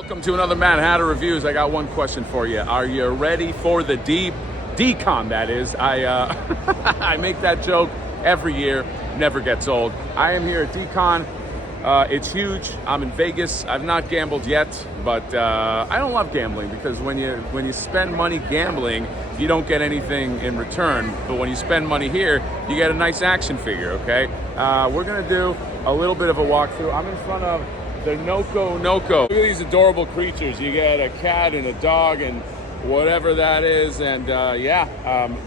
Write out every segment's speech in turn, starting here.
Welcome to another Mad Hatter Reviews. I got one question for you. Are you ready for the D-Con, that is? I make that joke every year, never gets old. I am here at D-Con. It's huge. I'm in Vegas. I've not gambled yet, but I don't love gambling because when you spend money gambling, you don't get anything in return. But when you spend money here, you get a nice action figure, okay? We're gonna do a little bit of a walkthrough. I'm in front of the Noko. Look at these adorable creatures. You get a cat and a dog and whatever that is, and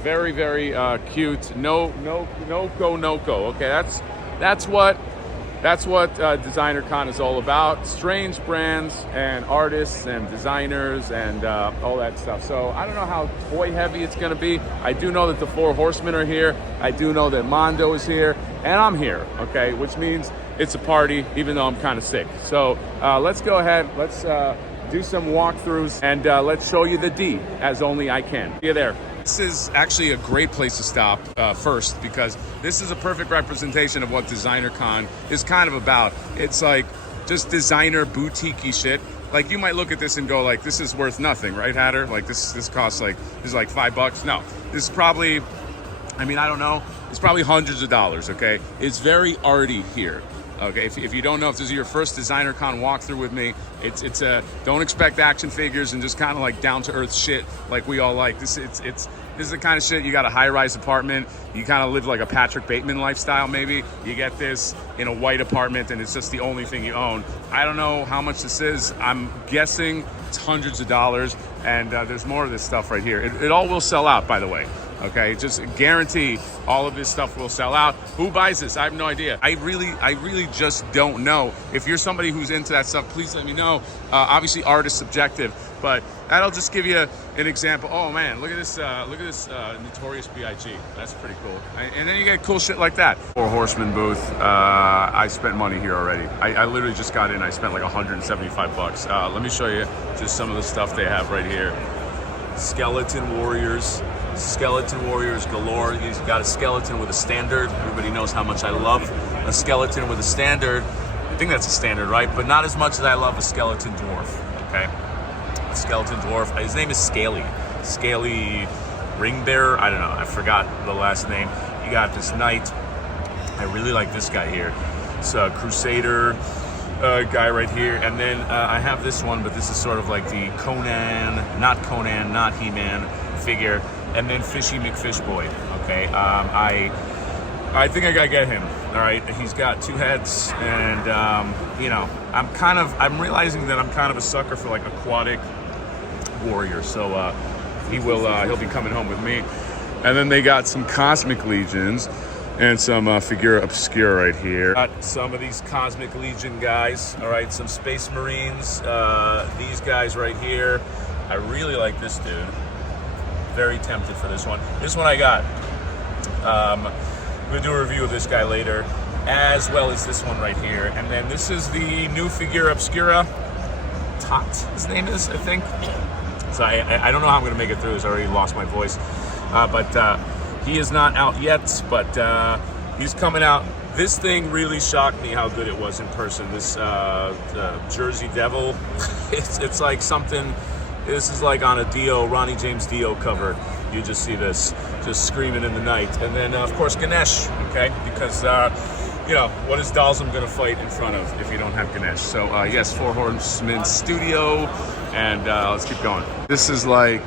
very, very cute. Noko. Okay, that's what Designer Con is all about. Strange brands and artists and designers and all that stuff. So I don't know how toy heavy it's gonna be. I do know that the 4 Horsemen are here. I do know that Mondo is here, and I'm here, okay? Which means it's a party, even though I'm kind of sick. So let's go ahead, let's do some walkthroughs, and let's show you the D as only I can. See you there. This is actually a great place to stop first, because this is a perfect representation of what Designer Con is kind of about. It's like just designer boutique-y shit. Like, you might look at this and go like, this is worth nothing, right, Hatter? Like this costs like, this is like $5. No, this is probably, I mean, I don't know. It's probably hundreds of dollars, okay? It's very arty here. Okay, if you don't know, if this is your first Designer Con walkthrough with me, it's don't expect action figures and just kind of like down to earth shit like we all like. This is the kind of shit. You got a high-rise apartment, you kind of live like a Patrick Bateman lifestyle maybe. You get this in a white apartment and it's just the only thing you own. I don't know how much this is. I'm guessing it's hundreds of dollars, and there's more of this stuff right here. It all will sell out, by the way. Okay, just guarantee all of this stuff will sell out. Who buys this? I have no idea. I really just don't know. If you're somebody who's into that stuff, please let me know. Obviously, art is subjective, but that'll just give you an example. Oh man, look at this Notorious B.I.G. That's pretty cool. And then you get cool shit like that. 4 Horsemen booth. I spent money here already. I literally just got in. I spent like $175. Let me show you just some of the stuff they have right here. Skeleton Warriors galore. He's got a skeleton with a standard. Everybody knows how much I love a skeleton with a standard. I think that's a standard, right? But not as much as I love a skeleton dwarf, okay? A skeleton dwarf. His name is Scaly Ring Bearer. I don't know. I forgot the last name. You got this knight. I really like this guy here. It's a Crusader guy right here. And then I have this one, but this is sort of like the Conan, not He-Man figure. And then Fishy McFish Boy, okay? I think I gotta get him, all right? He's got 2 heads, and you know, I'm realizing that I'm kind of a sucker for like aquatic warrior, so he'll be coming home with me. And then they got some Cosmic Legions and some Figura Obscura right here. Got some of these Cosmic Legion guys, all right? Some Space Marines, these guys right here. I really like this dude. Very tempted for this one. This one I got. I'm gonna do a review of this guy later, as well as this one right here. And then this is the new Figura Obscura. Tot, his name is, I think. So I don't know how I'm gonna make it through this. I already lost my voice. But he is not out yet, but he's coming out. This thing really shocked me how good it was in person. This Jersey Devil, it's like something. This is like on a Dio, Ronnie James Dio cover. You just see this, just screaming in the night. And then, of course, Ganesh, okay? Because, you know, what is Dalsum going to fight in front of if you don't have Ganesh? So, yes, 4 Horsemen Studio, and let's keep going. This is like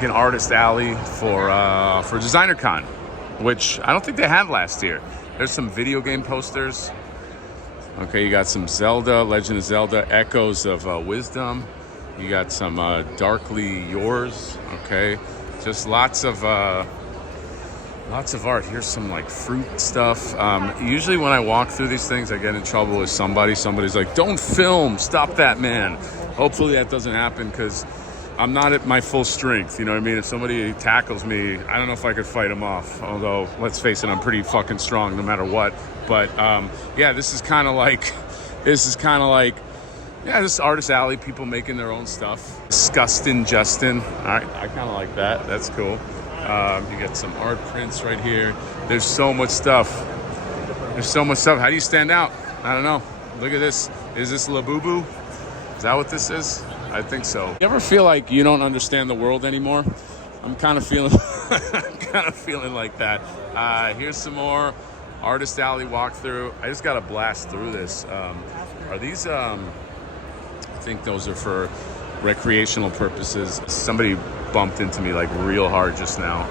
an artist alley for Designer Con, which I don't think they had last year. There's some video game posters. Okay, you got some Zelda, Legend of Zelda, Echoes of Wisdom. You got some Darkly Yours, okay? Just lots of art. Here's some like fruit stuff. Usually when I walk through these things, I get in trouble with somebody. Somebody's like, don't film, stop that, man. Hopefully that doesn't happen, because I'm not at my full strength, you know what I mean? If somebody tackles me, I don't know if I could fight them off. Although, let's face it, I'm pretty fucking strong no matter what. But yeah, this is kind of like, yeah, this artist alley, people making their own stuff. Disgustin' Justin. All right, I kind of like that. That's cool. You got some art prints right here. There's so much stuff. How do you stand out? I don't know. Look at this. Is this Labubu? Is that what this is? I think so. You ever feel like you don't understand the world anymore? I'm kind of feeling like that. Here's some more Artist Alley walkthrough. I just got to blast through this. Are these, I think those are for recreational purposes. Somebody bumped into me like real hard just now.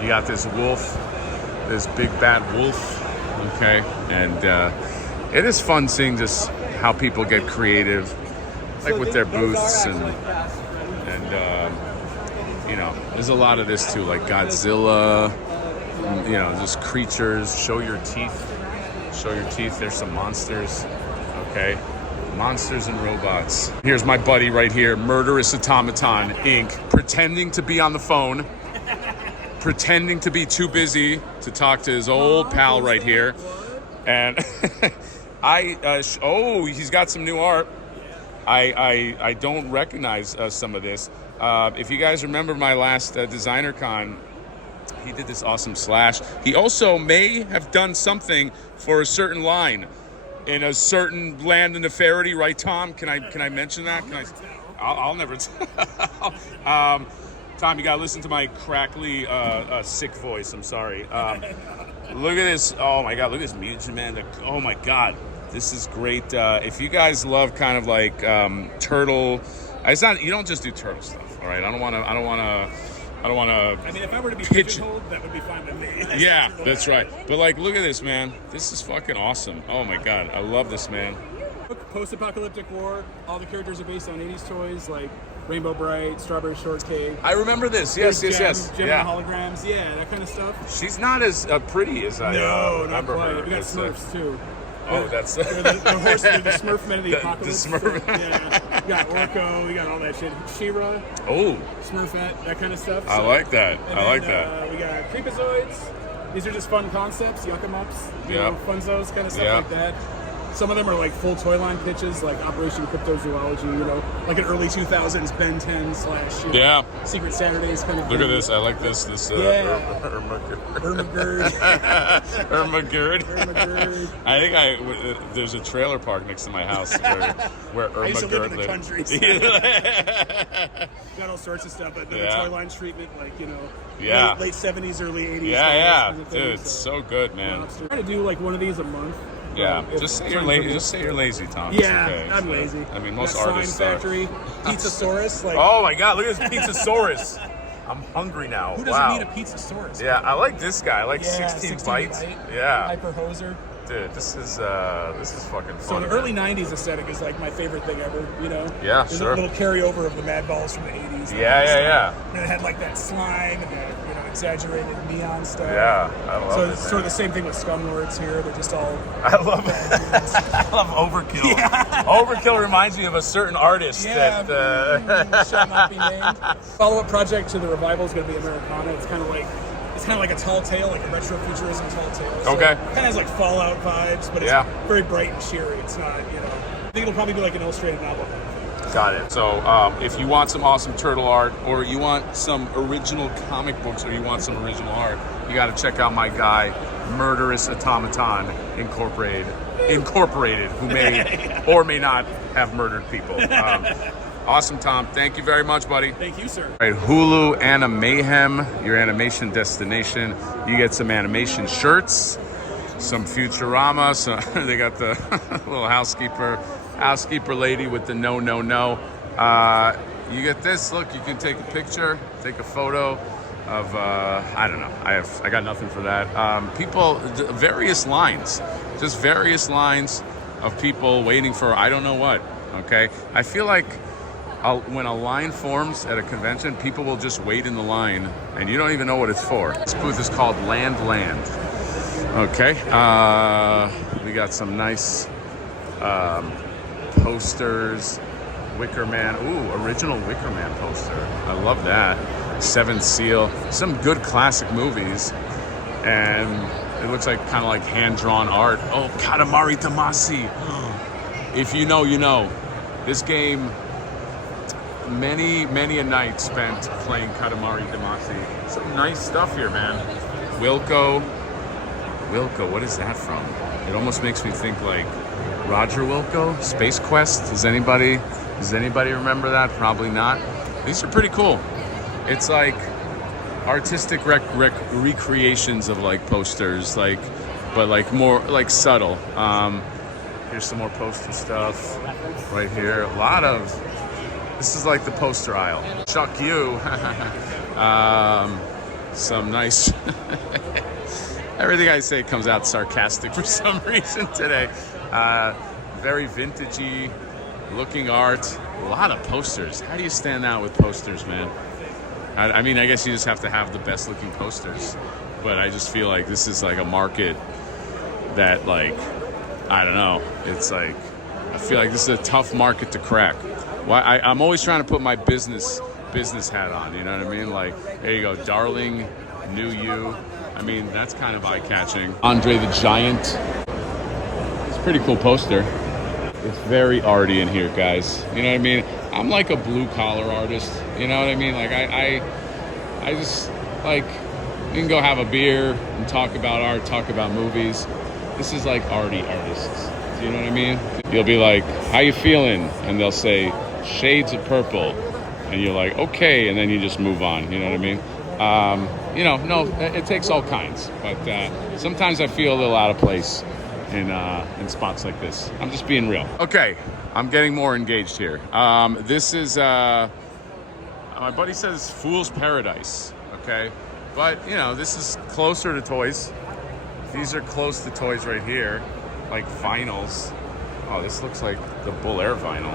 You got this wolf, this big bad wolf, okay? And it is fun seeing just how people get creative, like with their booths and you know, there's a lot of this too, like Godzilla, you know, just creatures. Show your teeth. Show your teeth. There's some monsters. Okay. Monsters and robots. Here's my buddy right here, Murderous Automaton Inc., pretending to be on the phone, pretending to be too busy to talk to his old pal right here. And oh, he's got some new art. I don't recognize some of this. If you guys remember my last designer con, he did this awesome slash. He also may have done something for a certain line in a certain land in the Faraday, right, Tom? Can I mention that? I'll never tell. Tom, you gotta listen to my crackly, sick voice. I'm sorry. Look at this. Oh my God, look at this Mutant Man. Oh my God, this is great. If you guys love kind of like turtle, it's not. You don't just do turtle stuff, all right? I don't want to. I mean, if I were to be pigeonholed, that would be fine with me. Yeah, that's right. But like, look at this, man. This is fucking awesome. Oh my God, I love this, man. Post-apocalyptic war. All the characters are based on 80s toys, like Rainbow Bright, Strawberry Shortcake. I remember this. Yes. Gem Yeah. holograms. Yeah, that kind of stuff. She's not as pretty as I remember not quite. her. We got Smurfs too. Oh, that's the Smurf Men of the Apocalypse. The Smurf. Yeah, we got Orko, we got all that shit. She-Ra. Oh. Smurfette, that kind of stuff. I like that. We got Creepazoids. These are just fun concepts, Yucca-Mups, you know, Funzos, kind of stuff like that. Some of them are like full toy line pitches, like Operation Cryptozoology, you know, like an early 2000s Ben 10 / Secret Saturdays kind of Look thing. at this. I like this. Ermagerd. Ermagerd. I think there's a trailer park next to my house where Ermagerd I used to live in the country. So got all sorts of stuff, but the toy lines treatment, like, you know, late 70s, early 80s. Yeah. Dude, it's so good, man. I'm trying to do like one of these a month. Yeah, just say you're lazy. Just say you're lazy, Tom. Yeah, okay. I'm lazy. I mean, most Slime artists Factory, Pizzasaurus. Like, oh my God, look at this Pizzasaurus. I'm hungry now. Who doesn't need a Pizzasaurus? Yeah, I like this guy. I like 16 bites. Yeah. Hyper Hoser. Dude, this is fucking fun. So the early 90s aesthetic is like my favorite thing ever, you know? Yeah, There's sure. a little carryover of the Mad Balls from the 80s. Yeah. And it had like that slime and the, you know, exaggerated neon stuff. Yeah, I love it. So it's sort of the same thing with Scum Lords here. They're just all... I love Overkill. Yeah. Overkill reminds me of a certain artist that... shall not be named. Follow-up project to the revival is going to be Americana. It's kind of like a tall tale, like a retro-futurism tall tale. So okay. Kind of has like Fallout vibes, but it's very bright and cheery. It's not, you know... I think it'll probably be like an illustrated novel. Got it. So if you want some awesome turtle art, or you want some original comic books, or you want some original art, you got to check out my guy, Murderous Automaton Incorporated, who may or may not have murdered people. Awesome, Tom. Thank you very much, buddy. Thank you, sir. All right, Hulu Animayhem, your animation destination. You get some animation shirts, some Futurama. So they got the little housekeeper lady with the no. You get this. Look, you can take a picture, take a photo of I don't know. I got nothing for that. People, various lines, just various lines of people waiting for I don't know what. Okay, I feel like when a line forms at a convention, people will just wait in the line, and you don't even know what it's for. This booth is called Land. Okay, we got some nice posters. Wicker Man. Ooh, original Wicker Man poster. I love that. Seventh Seal. Some good classic movies. And it looks like kind of like hand-drawn art. Oh, Katamari Damacy. If you know, you know. This game, many a night spent playing Katamari Damacy. Some nice stuff here, man. Wilco, what is that from? It almost makes me think like Roger Wilco, Space Quest. Does anybody Does anybody remember that? Probably not. These are pretty cool. It's like artistic recreations of like posters, like, but like more like subtle. Here's some more poster stuff right here. A lot of, this is like the poster aisle. Chuck you. Some nice, everything I say comes out sarcastic for some reason today. Very vintagey looking art. A lot of posters. How do you stand out with posters, man? I mean, I guess you just have to have the best looking posters. But I just feel like this is like a market that, like, I don't know. It's like, I feel like this is a tough market to crack. I'm always trying to put my business hat on, you know what I mean? Like, there you go, darling, new you. I mean, that's kind of eye-catching. Andre the Giant. It's a pretty cool poster. It's very arty in here, guys. You know what I mean? I'm like a blue-collar artist, you know what I mean? Like, I just, like, you can go have a beer and talk about art, talk about movies. This is like arty artists. Do you know what I mean? You'll be like, how you feeling? And they'll say, shades of purple. And you're like, okay, and then you just move on, you know what I mean? You know, no, it takes all kinds, but sometimes I feel a little out of place in spots like this. I'm just being real. Okay, I'm getting more engaged here. This is, my buddy says Fool's Paradise, okay? But, you know, this is closer to toys. These are close to toys right here, like vinyls. Oh, this looks like the Bull Air vinyl.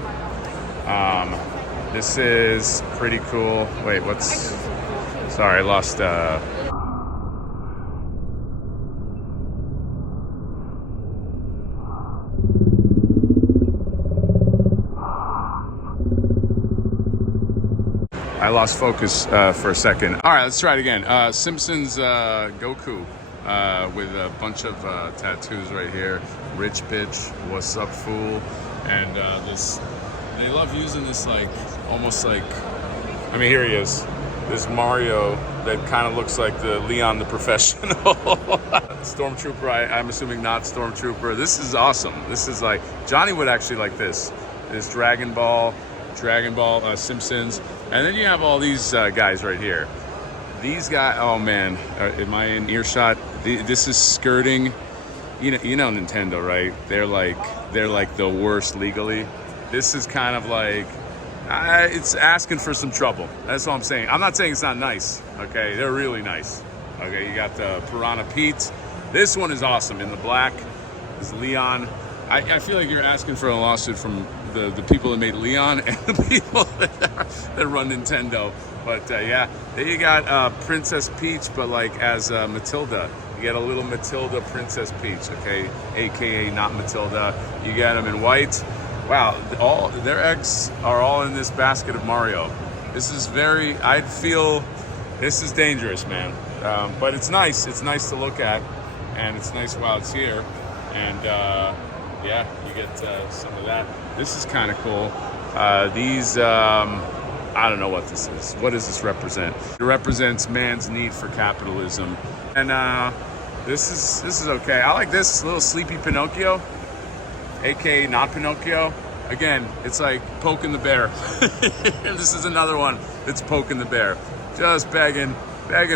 This is pretty cool. Wait, what's... Sorry, I lost... I lost focus for a second. All right, let's try it again. Simpsons Goku with a bunch of tattoos right here. Rich bitch, what's up, fool? And this... They love using this, like, almost like, I mean, here he is. This Mario that kind of looks like the Leon the Professional. Stormtrooper, I'm assuming not Stormtrooper. This is awesome. This is like, Johnny would actually like this. This Dragon Ball, Simpsons. And then you have all these guys right here. These guys, oh man, am I in earshot? This is skirting, you know Nintendo, right? They're like the worst legally. This is kind of like, it's asking for some trouble. That's all I'm saying. I'm not saying it's not nice, okay? They're really nice. Okay, you got the Piranha Pete. This one is awesome in the black. This is Leon. I feel like you're asking for a lawsuit from the people that made Leon and the people that run Nintendo. But yeah, then you got Princess Peach, but like as Matilda. You get a little Matilda Princess Peach, okay? AKA not Matilda. You get them in white. Wow, all their eggs are all in this basket of Mario. This is very, I feel, this is dangerous, man. But it's nice. It's nice to look at, and it's nice while it's here. And yeah, you get some of that. This is kind of cool. These, I don't know what this is. What does this represent? It represents man's need for capitalism. And this is okay. I like this little sleepy Pinocchio. AKA not Pinocchio. Again, it's like poking the bear. This is another one that's poking the bear. Just begging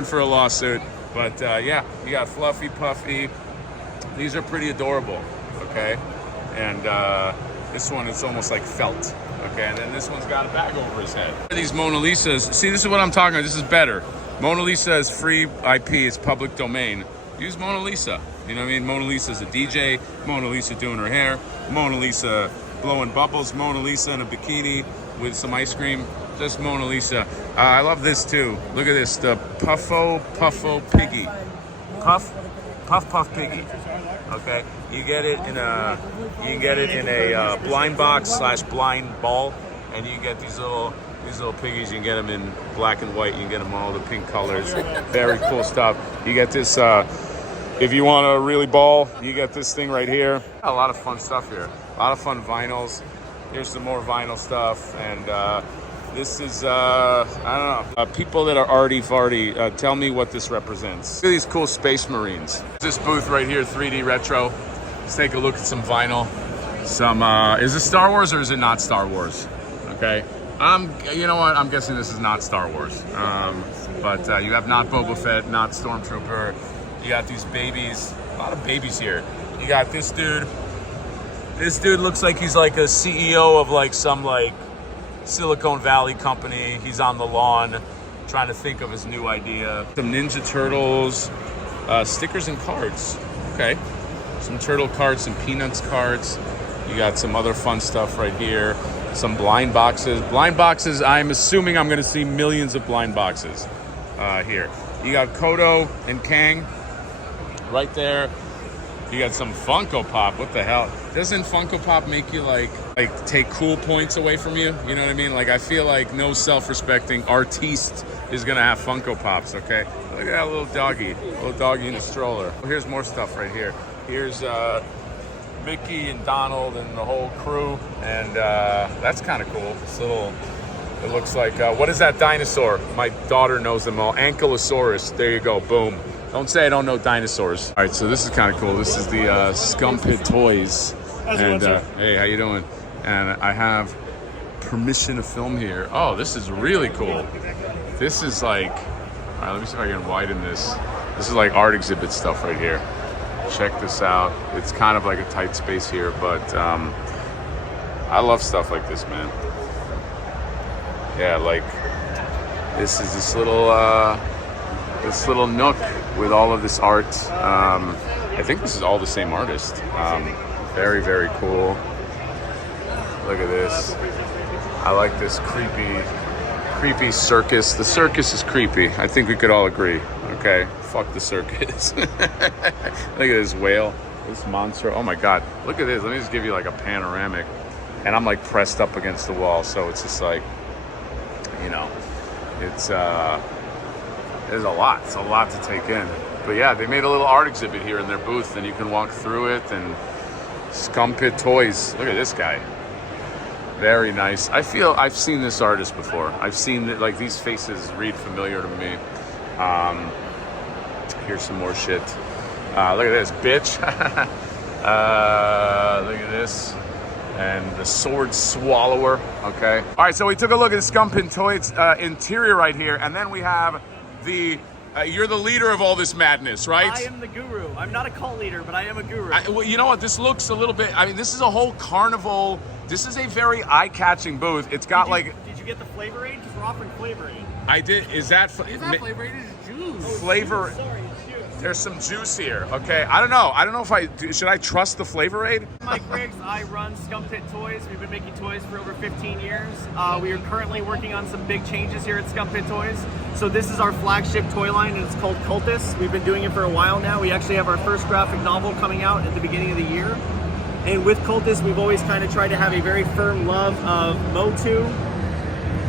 for a lawsuit. But yeah, you got Fluffy, Puffy. These are pretty adorable, okay? And this one is almost like felt, okay? And then this one's got a bag over his head. These Mona Lisas, see, this is what I'm talking about. This is better. Mona Lisa is free IP, it's public domain. Use Mona Lisa. You know what I mean? Mona Lisa's a DJ, Mona Lisa doing her hair, Mona Lisa blowing bubbles, Mona Lisa in a bikini with some ice cream, just Mona Lisa. I love this too. Look at this, the Puffo Piggy. Puff Piggy. Okay, you get it in a blind box / blind ball, and you get these little piggies. You can get them in black and white. You can get them all the pink colors. Very cool stuff. You get this. If you want to really ball, you get this thing right here. A lot of fun stuff here. A lot of fun vinyls. Here's some more vinyl stuff. And this is, I don't know. People that are arty-farty, tell me what this represents. Look at these cool Space Marines. This booth right here, 3D Retro. Let's take a look at some vinyl. Some, is it Star Wars or is it not Star Wars? Okay. You know what? I'm guessing this is not Star Wars. But you have not Boba Fett, not Stormtrooper. You got these babies. A lot of babies here. You got this dude. This dude looks like he's like a CEO of like some like Silicon Valley company. He's on the lawn trying to think of his new idea. Some Ninja Turtles, stickers and cards. Okay. Some turtle cards, some Peanuts cards. You got some other fun stuff right here. Some blind boxes. Blind boxes, I'm assuming I'm going to see millions of blind boxes here. You got Kodo and Kang right there. You got some Funko Pop. What the hell? Doesn't Funko Pop make you like take cool points away from you? You know what I mean? Like, I feel like no self-respecting artiste is going to have Funko Pops, okay? Look at that little doggy in a stroller. Well, here's more stuff right here. Here's Mickey and Donald and the whole crew, and that's kind of cool. This little, it looks like, what is that dinosaur? My daughter knows them all. Ankylosaurus. There you go. Boom. Don't say I don't know dinosaurs. All right, so this is kind of cool. This is the Scum Pit Toys. And hey, how you doing? And I have permission to film here. Oh, this is really cool. This is like, all right, let me see if I can widen this. This is like art exhibit stuff right here. Check this out. It's kind of like a tight space here, but I love stuff like this, man. Yeah, like this is this little nook with all of this art. I think this is all the same artist. Very, very cool. Look at this. I like this creepy circus. The circus is creepy. I think we could all agree. Okay, fuck the circus. Look at this whale, this monster. Oh my God, look at this. Let me just give you like a panoramic. And I'm like pressed up against the wall, so it's just like, you know, it's there's a lot. It's a lot to take in. But yeah, they made a little art exhibit here in their booth, and you can walk through it. And Scum Pit Toys. Look at this guy. Very nice. I feel I've seen this artist before. I've seen that, like, these faces read familiar to me. Here's some more shit. Look at this, bitch. Look at this. And the sword swallower. Okay. All right, so we took a look at the Scum Pit Toys interior right here, and then we have the. You're the leader of all this madness, right? I am the guru. I'm not a cult leader, but I am a guru. Well, you know what? This looks a little bit. I mean, this is a whole carnival. This is a very eye-catching booth. It's got Did you get the flavor aid? Because we're offering flavor aid. I did. Is that flavor aid? Is juice. Flavor. Sorry, it's juice. There's some juice here. Okay. I don't know. I don't know if should I trust the flavor aid? Mike Riggs. I run Scum Pit Toys. We've been making toys for over 15 years. We are currently working on some big changes here at Scum Pit Toys. So this is our flagship toy line, and it's called Cultist. We've been doing it for a while now. We actually have our first graphic novel coming out at the beginning of the year. And with Cultist, we've always kind of tried to have a very firm love of Motu.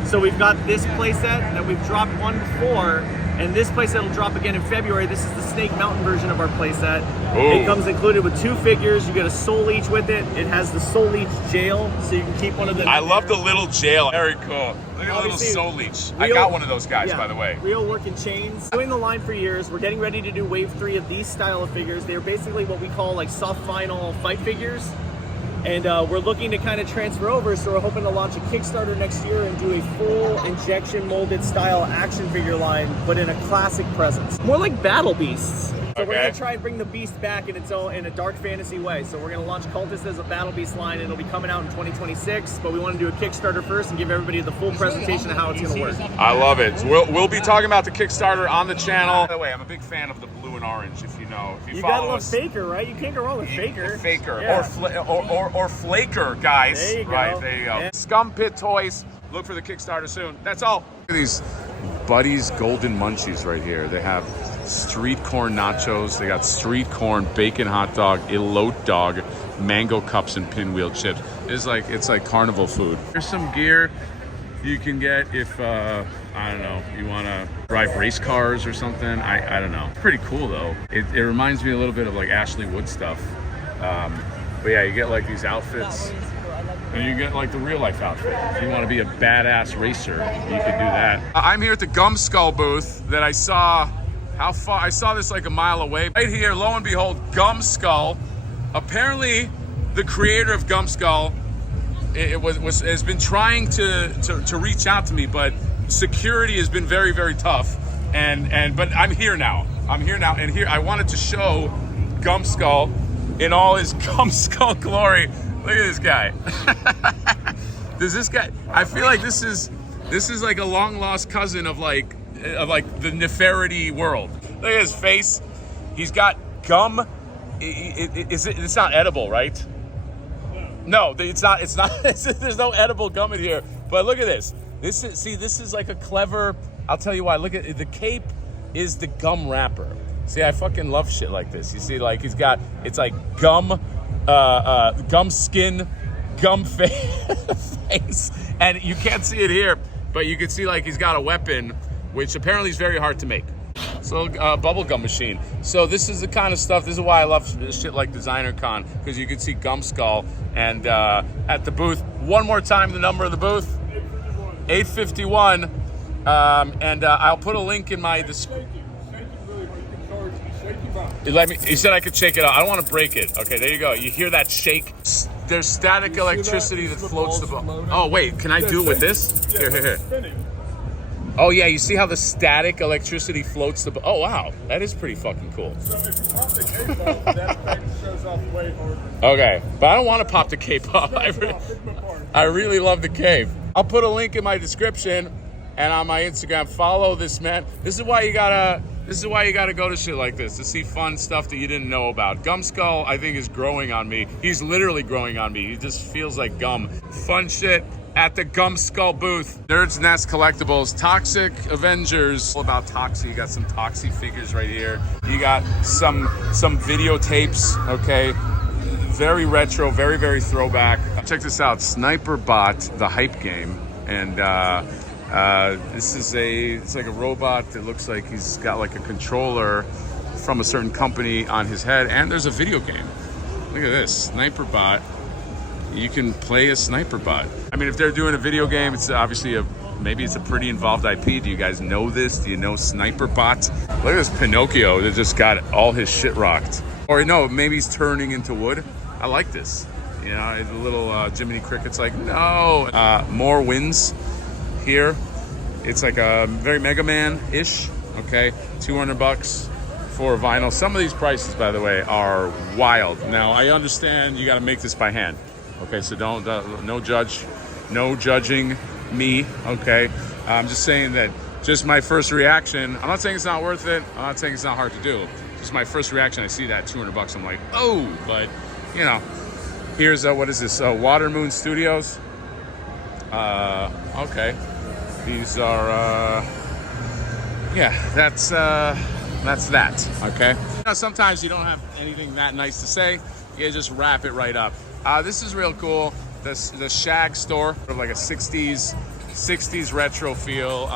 So we've got this playset that we've dropped one before, and this playset will drop again in February. This is the Snake Mountain version of our playset. It comes included with 2 figures. You get a soul leech with it. It has the soul leech jail, so you can keep one of them. I love the little jail. Very cool. Look at the little soul leech. I got one of those guys, by the way. Real working chains. Doing the line for years. We're getting ready to do wave 3 of these style of figures. They're basically what we call like soft vinyl fight figures. And we're looking to kind of transfer over, so we're hoping to launch a Kickstarter next year and do a full injection molded style action figure line, but in a classic presence. More like Battle Beasts. So we're gonna try and bring the Beast back in a dark fantasy way. So we're gonna launch Cultist as a Battle Beast line, and it'll be coming out in 2026. But we want to do a Kickstarter first and give everybody the full presentation of how it's gonna work. I love it. We'll be talking about the Kickstarter on the channel. By the way, I'm a big fan of the blue and orange. If you know, if you follow gotta love us. Faker, right? You can't go wrong with Faker. Faker, Yeah. or Flaker, guys. There you go. Right there you go. Yeah. Scum Pit Toys. Look for the Kickstarter soon. That's all. Look at these Buddy's Golden Munchies right here. They have street corn nachos. They got street corn, bacon hot dog, elote dog, mango cups, and pinwheel chips. It's like carnival food. Here's some gear you can get if I don't know, you want to drive race cars or something. I don't know. Pretty cool though. It reminds me a little bit of like Ashley Wood stuff. But yeah, you get like these outfits. And you get like the real life outfit. If you want to be a badass racer, you could do that. I'm here at the Gum Skull booth that I saw. How far? I saw this like a mile away. Right here, lo and behold, Gum Skull. Apparently, the creator of Gum Skull has been trying to reach out to me, but security has been very, very tough. But I'm here now. And here I wanted to show Gum Skull in all his Gum Skull glory. Look at this guy. Does this guy? I feel like this is like a long lost cousin of like the Nefertiti world. Look at his face. He's got gum. It's not edible, right? No, it's not. There's no edible gum in here. But look at this. This is like a clever. I'll tell you why. Look at the cape. Is the gum wrapper. See, I fucking love shit like this. You see, like it's like gum, gum skin, gum face, and you can't see it here, but you can see like he's got a weapon, which apparently is very hard to make. So bubblegum machine. So this is the kind of stuff. This is why I love shit like Designer Con, because you can see Gum Skull and at the booth. One more time, the number of the booth, 851. And I'll put a link in my description. He said I could shake it out. I don't want to break it. Okay, there you go. You hear that shake? There's static electricity that floats the ball. Oh wait, can I do it with this? Here. Oh yeah, you see how the static electricity floats the ball? Oh wow, that is pretty fucking cool. So if you pop the cape off, that effect shows off way harder. Okay, but I don't want to pop the cape off. I really love the cape. I'll put a link in my description and on my Instagram. Follow this man. This is why you gotta go to shit like this, to see fun stuff that you didn't know about. Gum Skull, I think, is growing on me. He's literally growing on me. He just feels like gum. Fun shit at the Gum Skull booth. Nerds Nest Collectibles, Toxic Avengers. All about Toxie. You got some Toxie figures right here. You got some videotapes, okay? Very retro, very, very throwback. Check this out, Sniper Bot, the hype game. And it's like a robot that looks like he's got like a controller from a certain company on his head, and there's a video game. Look at this, Sniper Bot. You can play a Sniper Bot. I mean, if they're doing a video game, it's obviously maybe it's a pretty involved IP. Do you guys know this? Do you know Sniper Bot? Look at this Pinocchio that just got all his shit rocked. Or no, maybe he's turning into wood. I like this. You know, the little Jiminy Cricket's like, no. More wins here. It's like a very Mega Man-ish, okay? $200 for vinyl. Some of these prices, by the way, are wild. Now, I understand you got to make this by hand, okay? So no judging me, okay? I'm just saying that just my first reaction, I'm not saying it's not worth it. I'm not saying it's not hard to do. Just my first reaction, I see that $200, I'm like, oh, but, you know. Here's, what is this, Water Moon Studios. Okay. These are, yeah, that's that, okay? Now, sometimes you don't have anything that nice to say. You just wrap it right up. This is real cool. The Shag store, sort of like a 60s retro feel.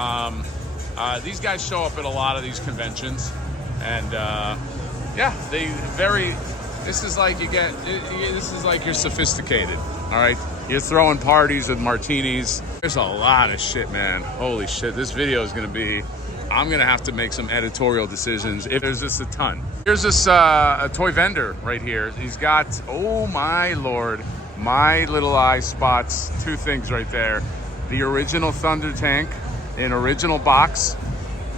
These guys show up at a lot of these conventions. And, yeah, this is like you're sophisticated, all right? You're throwing parties with martinis. There's a lot of shit, man. Holy shit, this video is gonna be, I'm gonna have to make some editorial decisions. If there's just a ton. Here's this a toy vendor right here. He's got, oh my Lord, my little eye spots two things right there. The original Thunder Tank in original box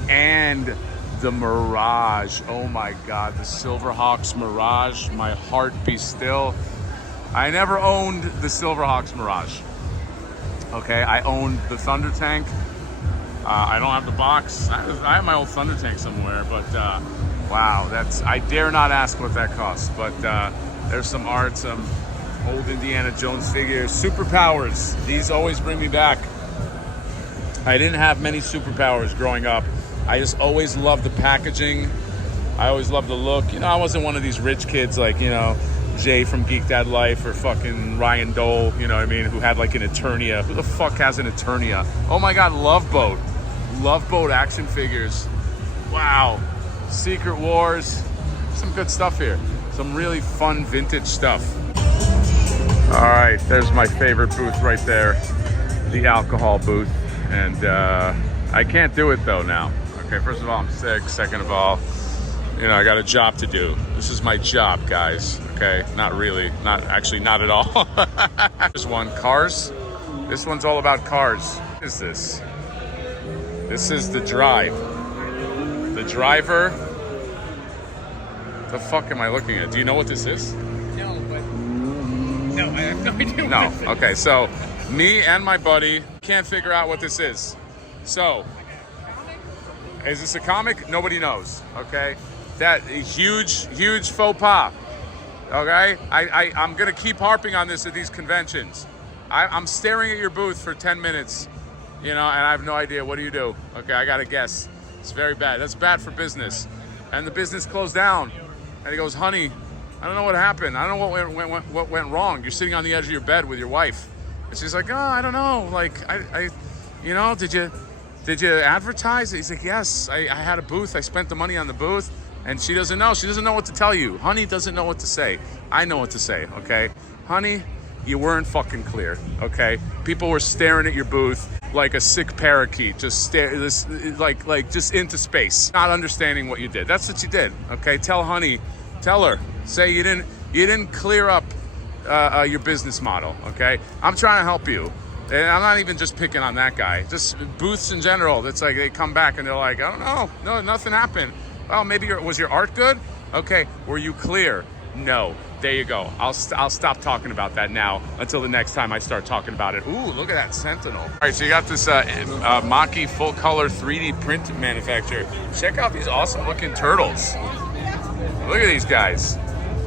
and the Mirage. Oh my God, the Silverhawks Mirage. My heart be still. I never owned the Silverhawks Mirage. Okay, I owned the Thunder Tank. I don't have the box. I have my old Thunder Tank somewhere, but wow, I dare not ask what that costs. But there's some art, some old Indiana Jones figures. Superpowers, these always bring me back. I didn't have many superpowers growing up. I just always loved the packaging. I always loved the look. You know, I wasn't one of these rich kids like, you know, Jay from Geek Dad Life or fucking Ryan Dole, you know what I mean, who had like an Eternia. Who the fuck has an Eternia? Oh my God, Love Boat. Love Boat action figures. Wow. Secret Wars. Some good stuff here. Some really fun vintage stuff. All right, there's my favorite booth right there. The alcohol booth. And I can't do it though now. Okay, first of all, I'm sick. Second of all, You know, I got a job to do. This is my job, guys. Okay, not really, not at all. There's one, cars. This one's all about cars. What is this? This is the drive. The driver. The fuck am I looking at? Do you know what this is? No, I have no idea. No. Okay, so me and my buddy can't figure out what this is. So, is this a comic? Nobody knows. Okay, that huge faux pas. Okay, I'm gonna keep harping on this at these conventions. I'm staring at your booth for 10 minutes, you know, and I have no idea. What do you do? Okay, I gotta guess. It's very bad. That's bad for business. And the business closed down. And he goes, honey, I don't know what happened. I don't know what went wrong. You're sitting on the edge of your bed with your wife. And she's like, oh, I don't know. Like, you know, did you advertise? He's like, yes, I had a booth. I spent the money on the booth. And she doesn't know. She doesn't know what to tell you. Honey doesn't know what to say. I know what to say, okay? Honey, you weren't fucking clear, okay? People were staring at your booth like a sick parakeet, just like just into space, not understanding what you did. That's what you did, okay? Tell her, say you didn't clear up your business model, okay? I'm trying to help you. And I'm not even just picking on that guy. Just booths in general. That's like they come back and they're like, I don't know, no, nothing happened. Well, maybe was your art good? Okay, were you clear? No. There you go. I'll stop talking about that now until the next time I start talking about it. Ooh, look at that Sentinel. All right, so you got this Maki full color 3D print manufacturer. Check out these awesome looking turtles. Look at these guys.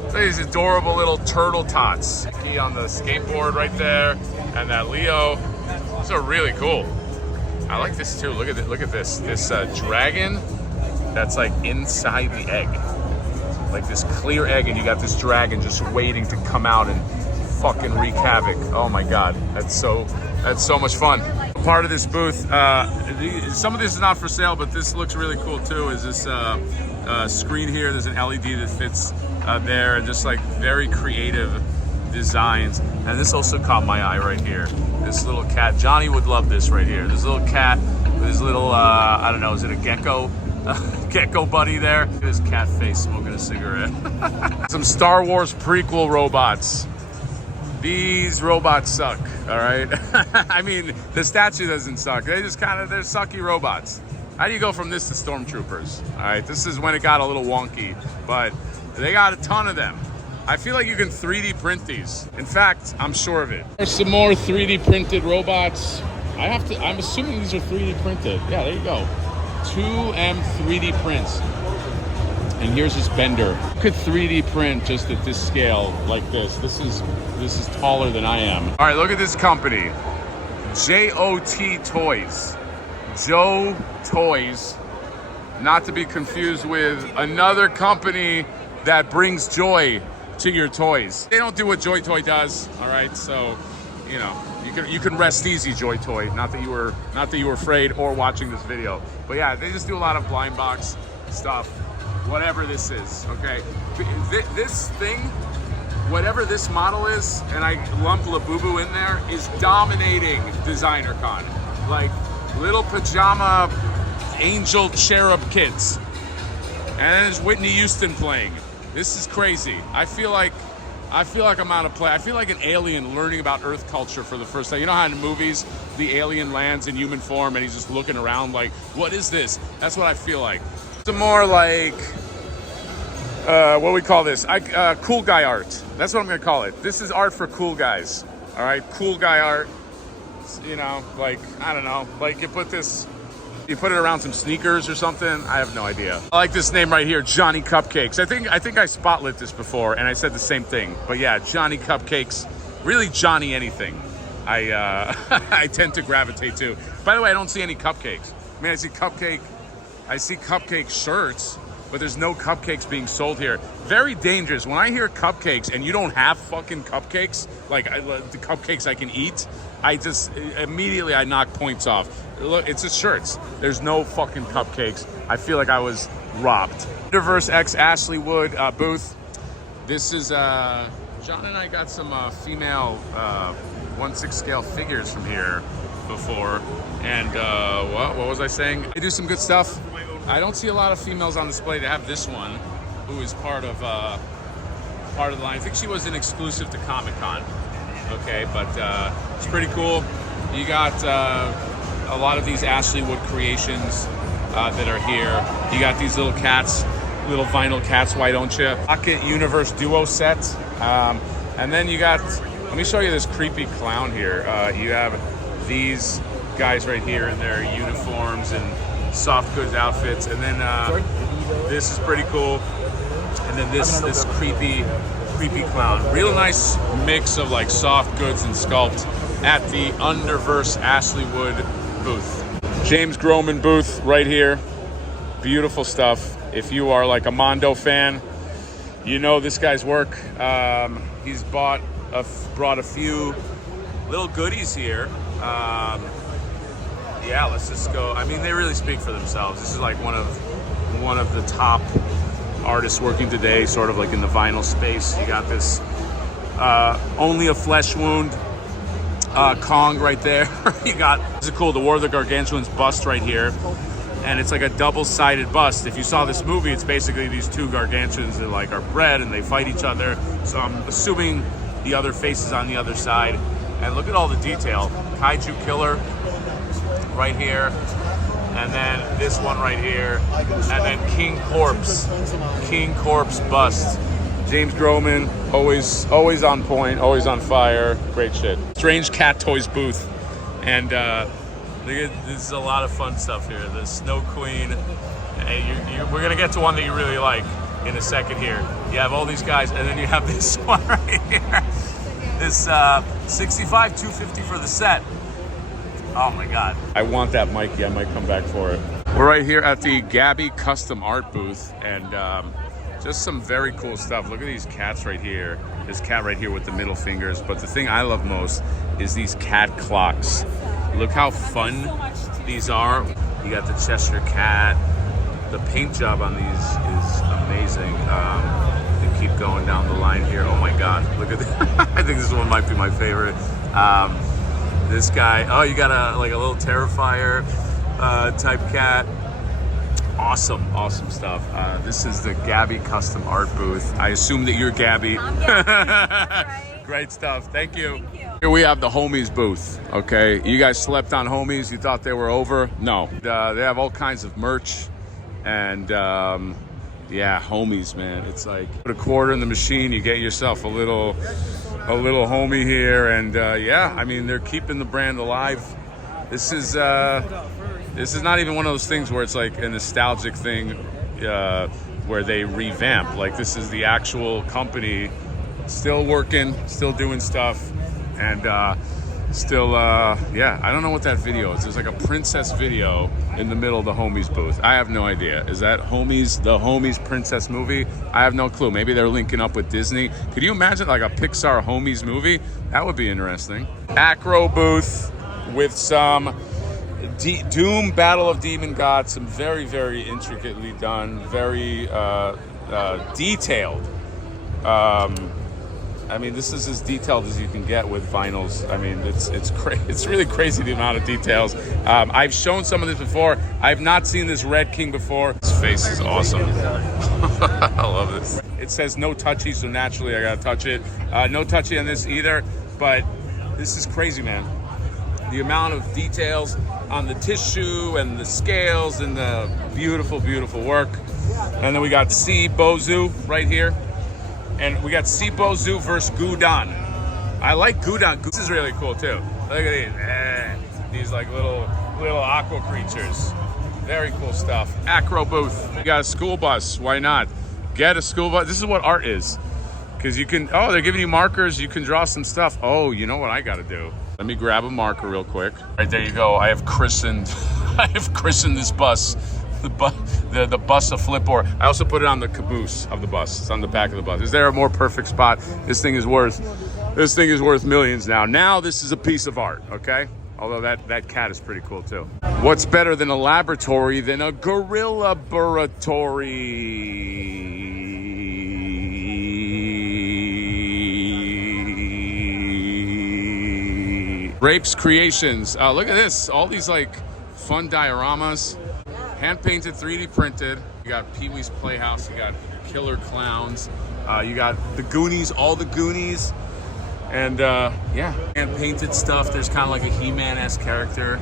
Look at these adorable little turtle tots. He on the skateboard right there, and that Leo. These are really cool. I like this too. Look at this. This dragon that's like inside the egg. Like this clear egg, and you got this dragon just waiting to come out and fucking wreak havoc. Oh my god, that's so much fun. Part of this booth, some of this is not for sale, but this looks really cool too. Is this screen here? There's an LED that fits there, and just like very creative designs. And this also caught my eye right here. This little cat, Johnny would love this right here. This little cat with his little, I don't know, is it a gecko? Gecko buddy there. Look at his cat face smoking a cigarette. Some Star Wars prequel robots. These robots suck, all right? I mean, the statue doesn't suck. They're sucky robots. How do you go from this to Stormtroopers? All right, this is when it got a little wonky, but they got a ton of them. I feel like you can 3D print these. In fact, I'm sure of it. There's some more 3D printed robots. I'm assuming these are 3D printed. Yeah, there you go. 2M 3D prints. And here's this bender. You could 3D print just at this scale like this. This is taller than I am. All right, look at this company. JOT Toys. Joe Toys. Not to be confused with another company that brings joy to your toys. They don't do what Joy Toy does, all right? So, you know, you can rest easy, Joy Toy. Not that you were afraid or watching this video. But yeah, they just do a lot of blind box stuff. Whatever this is, okay? This thing, whatever this model is, and I lump Labubu in there, is dominating Designer Con. Like little pajama angel cherub kids. And then there's Whitney Houston playing. This is crazy. I feel like I'm out of play. I feel like an alien learning about Earth culture for the first time. You know how in movies, the alien lands in human form and he's just looking around like, what is this? That's what I feel like. Some more like, what do we call this? Cool guy art. That's what I'm gonna call it. This is art for cool guys. All right, cool guy art. You know, like, I don't know, like you put it around some sneakers or something. I have no idea. I like this name right here, Johnny Cupcakes. I think I spotlit this before and I said the same thing. But yeah, Johnny Cupcakes, really Johnny anything. I tend to gravitate to. By the way, I don't see any cupcakes. I mean, I see cupcake shirts, but there's no cupcakes being sold here. Very dangerous. When I hear cupcakes and you don't have fucking cupcakes, like the cupcakes I can eat, I just immediately I knock points off. Look, it's just shirts. There's no fucking cupcakes. I feel like I was robbed. Underverse X Ashley Wood booth. This is John and I got some female 1/6 scale figures from here before, and what was I saying? They do some good stuff. My own I don't see a lot of females on display. They have this one, who is part of the line. I think she was an exclusive to Comic-Con. Okay, but it's pretty cool. You got a lot of these Ashley Wood creations that are here. You got these little cats, little vinyl cats, why don't you? Pocket Universe Duo set. And then you got, let me show you this creepy clown here. You have these guys right here in their uniforms and soft goods outfits. And then this is pretty cool. And then this creepy clown. Real nice mix of like soft goods and sculpt at the Underverse Ashley Wood booth. James Groman booth right here. Beautiful stuff. If you are like a Mondo fan, you know this guy's work. He's brought a few little goodies here. Yeah, let's just go. I mean, they really speak for themselves. This is like one of the top artists working today, sort of like in the vinyl space. You got this Only a Flesh Wound Kong right there. You got, this is cool, the War of the Gargantuans bust right here. And it's like a double-sided bust. If you saw this movie, it's basically these two gargantuans that like are bred and they fight each other. So I'm assuming the other face is on the other side. And look at all the detail. Kaiju Killer right here. And then this one right here. And then King Corpse bust. James Groman, always on point, always on fire. Great shit. Strange Cat Toys booth. And this is a lot of fun stuff here. The Snow Queen. We're gonna get to one that you really like in a second here. You have all these guys, and then you have this one right here. This $65, $250 for the set. Oh my God. I want that Mikey. I might come back for it. We're right here at the Gabby Custom Art booth, and just some very cool stuff. Look at these cats right here. This cat right here with the middle fingers. But the thing I love most is these cat clocks. Look how fun these are. You got the Cheshire Cat. The paint job on these is amazing. They keep going down the line here. Oh my God, look at this. I think this one might be my favorite. This guy, oh, you got a little Terrifier type cat. Awesome stuff. This is the Gabby Custom Art booth. I assume that you're Gabby. I'm Gabby. That's right. Great stuff. Thank you. Thank you. Here we have the Homies booth. Okay, you guys slept on Homies. You thought they were over? No. They have all kinds of merch, and yeah, Homies, man. It's like put a quarter in the machine, you get yourself a little homie here, and yeah, I mean they're keeping the brand alive. This is not even one of those things where it's like a nostalgic thing where they revamp. Like, this is the actual company still working, still doing stuff, and still, yeah, I don't know what that video is. There's like a princess video in the middle of the Homies booth. I have no idea. Is that Homies, the Homies princess movie? I have no clue. Maybe they're linking up with Disney. Could you imagine like a Pixar Homies movie? That would be interesting. Acro booth with some Doom Battle of Demon Gods, some very, very intricately done, very detailed. I mean, this is as detailed as you can get with vinyls. I mean, it's really crazy the amount of details. I've shown some of this before. I've not seen this Red King before. His face is awesome. I love this. It says no touchy, so naturally I gotta touch it. No touchy on this either, but this is crazy, man. The amount of details on the tissue and the scales and the beautiful, beautiful work. And then we got C Bozu right here. And we got C Bozu versus Gudon. I like Gudon. This is really cool too. Look at these like little aqua creatures. Very cool stuff. Acro booth. You got a school bus. Why not? Get a school bus. This is what art is. Because you can, oh, they're giving you markers. You can draw some stuff. Oh, you know what I got to do? Let me grab a marker real quick. Right, there you go. I have christened this bus. The bus of Flipboard. I also put it on the caboose of the bus. It's on the back of the bus. Is there a more perfect spot? This thing is worth millions now. Now this is a piece of art, okay? Although that cat is pretty cool too. What's better than a laboratory than a gorilla laboratory? Rapes Creations. Look at this. All these like fun dioramas. hand painted, 3D printed. You got Pee-wee's Playhouse, you got Killer Clowns, you got the Goonies, all the Goonies, and yeah, hand painted stuff. There's kind of like a He-Man-esque character.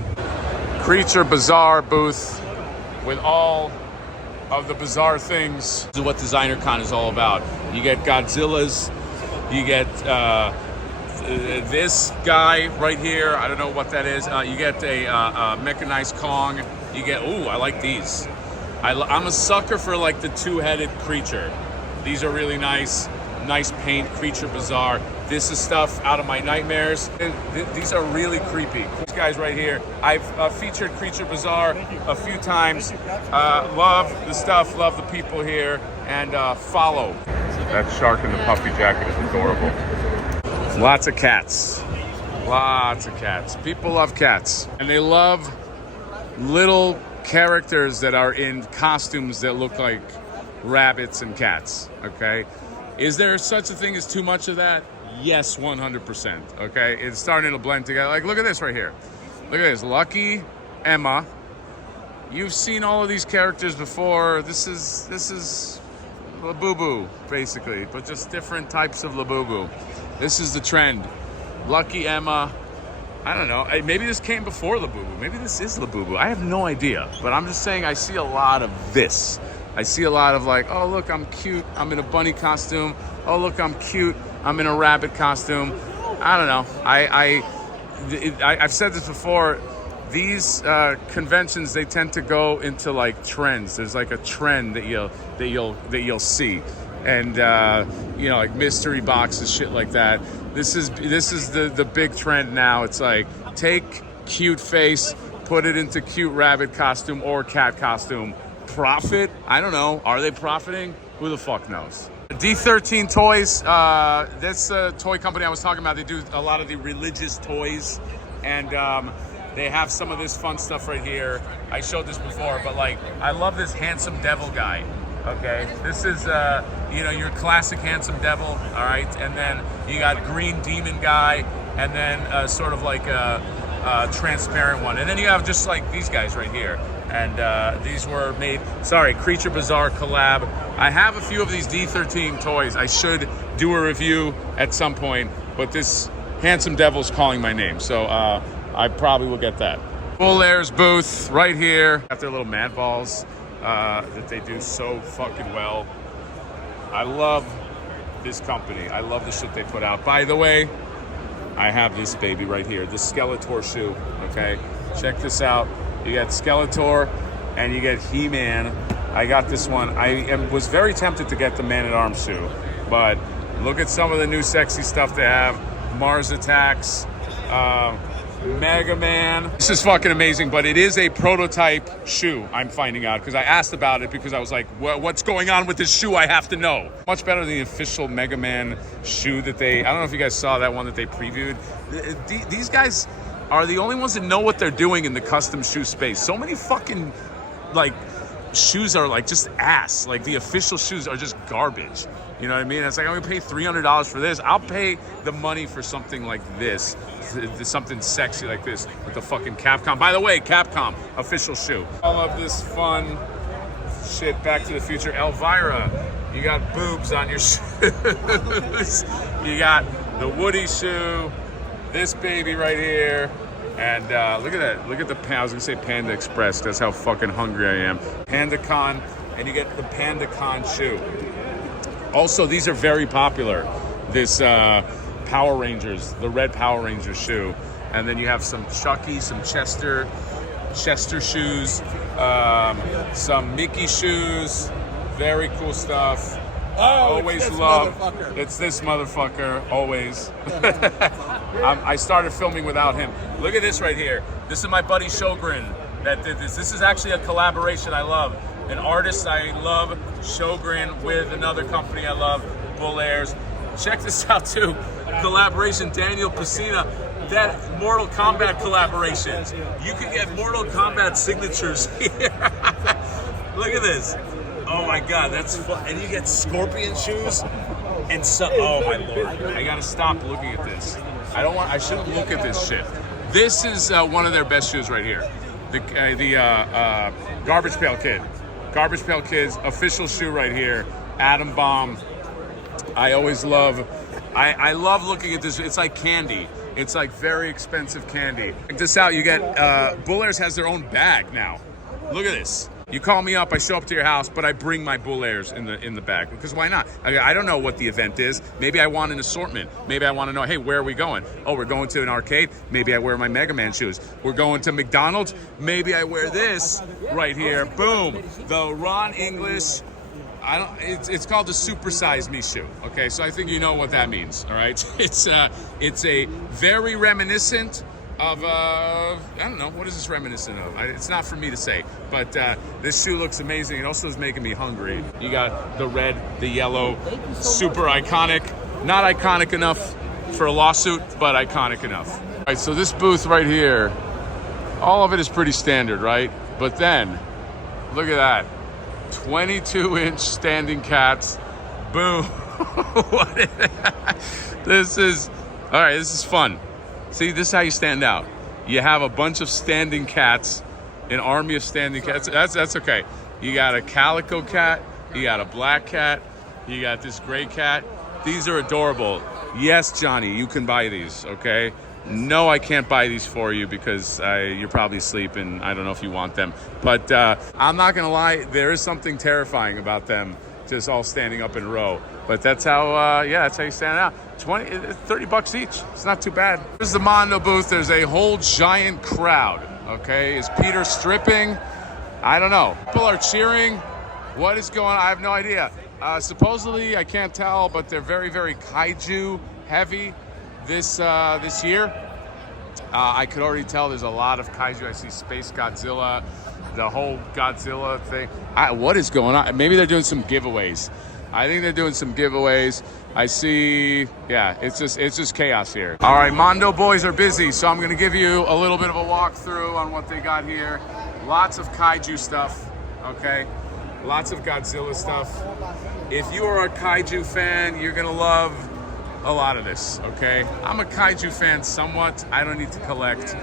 Creature Bazaar booth with all of the Bazaar things. This is what Designer Con is all about. You get Godzillas, you get this guy right here. I don't know what that is. You get a mechanized Kong. You get, ooh, I like these. I'm a sucker for like the two-headed creature. These are really nice. Nice paint, Creature Bazaar. This is stuff out of my nightmares. These are really creepy. These guys right here. I've featured Creature Bazaar a few times. Love the stuff, love the people here, and follow. That shark in the puffy jacket is adorable. Lots of cats. Lots of cats. People love cats. And they love little characters that are in costumes that look like rabbits and cats, okay? Is there such a thing as too much of that? Yes, 100%, okay? It's starting to blend together. Like, look at this right here. Look at this, Lucky, Emma. You've seen all of these characters before. This is Labubu, basically, but just different types of Labubu. This is the trend. Lucky, Emma. I don't know. Maybe this came before Labubu. Maybe this is Labubu. I have no idea, but I'm just saying I see a lot of this. I see a lot of like, oh, look, I'm cute. I'm in a bunny costume. Oh, look, I'm cute. I'm in a rabbit costume. I don't know. I've said this before. These conventions, they tend to go into like trends. There's like a trend that you'll see, and you know, like mystery boxes, shit like that. This is the big trend now. It's like take cute face, put it into cute rabbit costume or cat costume. Profit? I don't know. Are they profiting? Who the fuck knows? D13 Toys, that's a toy company I was talking about. They do a lot of the religious toys, and they have some of this fun stuff right here. I showed this before, but like, I love this handsome devil guy. Okay, this is you know, your classic handsome devil. All right, and then you got green demon guy, and then sort of like a transparent one, and then you have just like these guys right here. And these were made, Creature Bazaar collab. I have a few of these D13 toys. I should do a review at some point, but this handsome devil's calling my name, so I probably will get that. Full Air's booth right here. Got their little mad balls that they do so fucking well. I love this company. I love the shit they put out. By the way, I have this baby right here, the Skeletor shoe, okay? Check this out. You get Skeletor and you get He-Man. I got this one. I was very tempted to get the Man-at-Arms shoe, but look at some of the new sexy stuff they have. Mars Attacks, Mega Man. This is fucking amazing, but it is a prototype shoe, I'm finding out, because I asked about it because I was like, what's going on with this shoe? I have to know. Much better than the official Mega Man shoe that I don't know if you guys saw that one that they previewed. These guys are the only ones that know what they're doing in the custom shoe space. So many fucking, like, shoes are like just ass. Like, the official shoes are just garbage. You know what I mean? It's like, I'm gonna pay $300 for this. I'll pay the money for something like this, something sexy like this with the fucking Capcom. By the way, Capcom, official shoe. All of this fun shit, Back to the Future. Elvira, you got boobs on your shoes. You got the Woody shoe, this baby right here, and look at that. Look at the, I was gonna say Panda Express. That's how fucking hungry I am. PandaCon, and you get the PandaCon shoe. Also, these are very popular. This Power Rangers, the red Power Rangers shoe. And then you have some Chucky, some Chester shoes, some Mickey shoes. Very cool stuff. Oh, always love. It's this motherfucker, always. I started filming without him. Look at this right here. This is my buddy Sjogren that did this. This is actually a collaboration I love. An artist I love, Sjogren, with another company I love, Bull Airs. Check this out too. Collaboration, Daniel Pesina. That Mortal Kombat collaboration. You can get Mortal Kombat signatures here. Look at this. Oh my God, that's fun. And you get Scorpion shoes and so. Oh my Lord, I gotta stop looking at this. I shouldn't look at this shit. This is one of their best shoes right here. the Garbage Pail Kid. Garbage Pail Kid's official shoe right here. Atom Bomb. I always love, I love looking at this. It's like candy. It's like very expensive candy. Check this out. You get, Bull Airs has their own bag now. Look at this. You call me up, I show up to your house, but I bring my Bull Airs in the bag. Because why not? I don't know what the event is. Maybe I want an assortment. Maybe I want to know, hey, where are we going? Oh, we're going to an arcade. Maybe I wear my Mega Man shoes. We're going to McDonald's. Maybe I wear this right here. Boom. The Ron English. It's called the Super Size Me shoe. Okay, so I think you know what that means. All right, it's a very reminiscent of I don't know, what is this reminiscent of? It's not for me to say, but this shoe looks amazing. It also is making me hungry. You got the red, the yellow, super iconic. Not iconic enough for a lawsuit, but iconic enough. All right, so this booth right here, all of it is pretty standard, right? But then, look at that. 22-inch standing cats. Boom. What is that? This is, all right, this is fun. See, this is how you stand out. You have a bunch of standing cats, an army of standing cats. That's okay. You got a calico cat, you got a black cat, you got this gray cat. These are adorable. Yes, Johnny, you can buy these, okay? No, I can't buy these for you because you're probably asleep and I don't know if you want them. But I'm not going to lie, there is something terrifying about them just all standing up in a row. But that's how, that's how you stand out. 30 bucks each. It's not too bad. Here's the Mondo booth. There's a whole giant crowd, okay? Is Peter stripping? I don't know. People are cheering. What is going on? I have no idea. Supposedly, I can't tell, but they're very, very kaiju heavy. This year, I could already tell there's a lot of kaiju. I see Space Godzilla, the whole Godzilla thing. What is going on? Maybe they're doing some giveaways. I think they're doing some giveaways. I see, yeah, it's just chaos here. All right, Mondo boys are busy, so I'm gonna give you a little bit of a walkthrough on what they got here. Lots of kaiju stuff, okay? Lots of Godzilla stuff. If you are a kaiju fan, you're gonna love a lot of this, okay? I'm a kaiju fan somewhat. I don't need to collect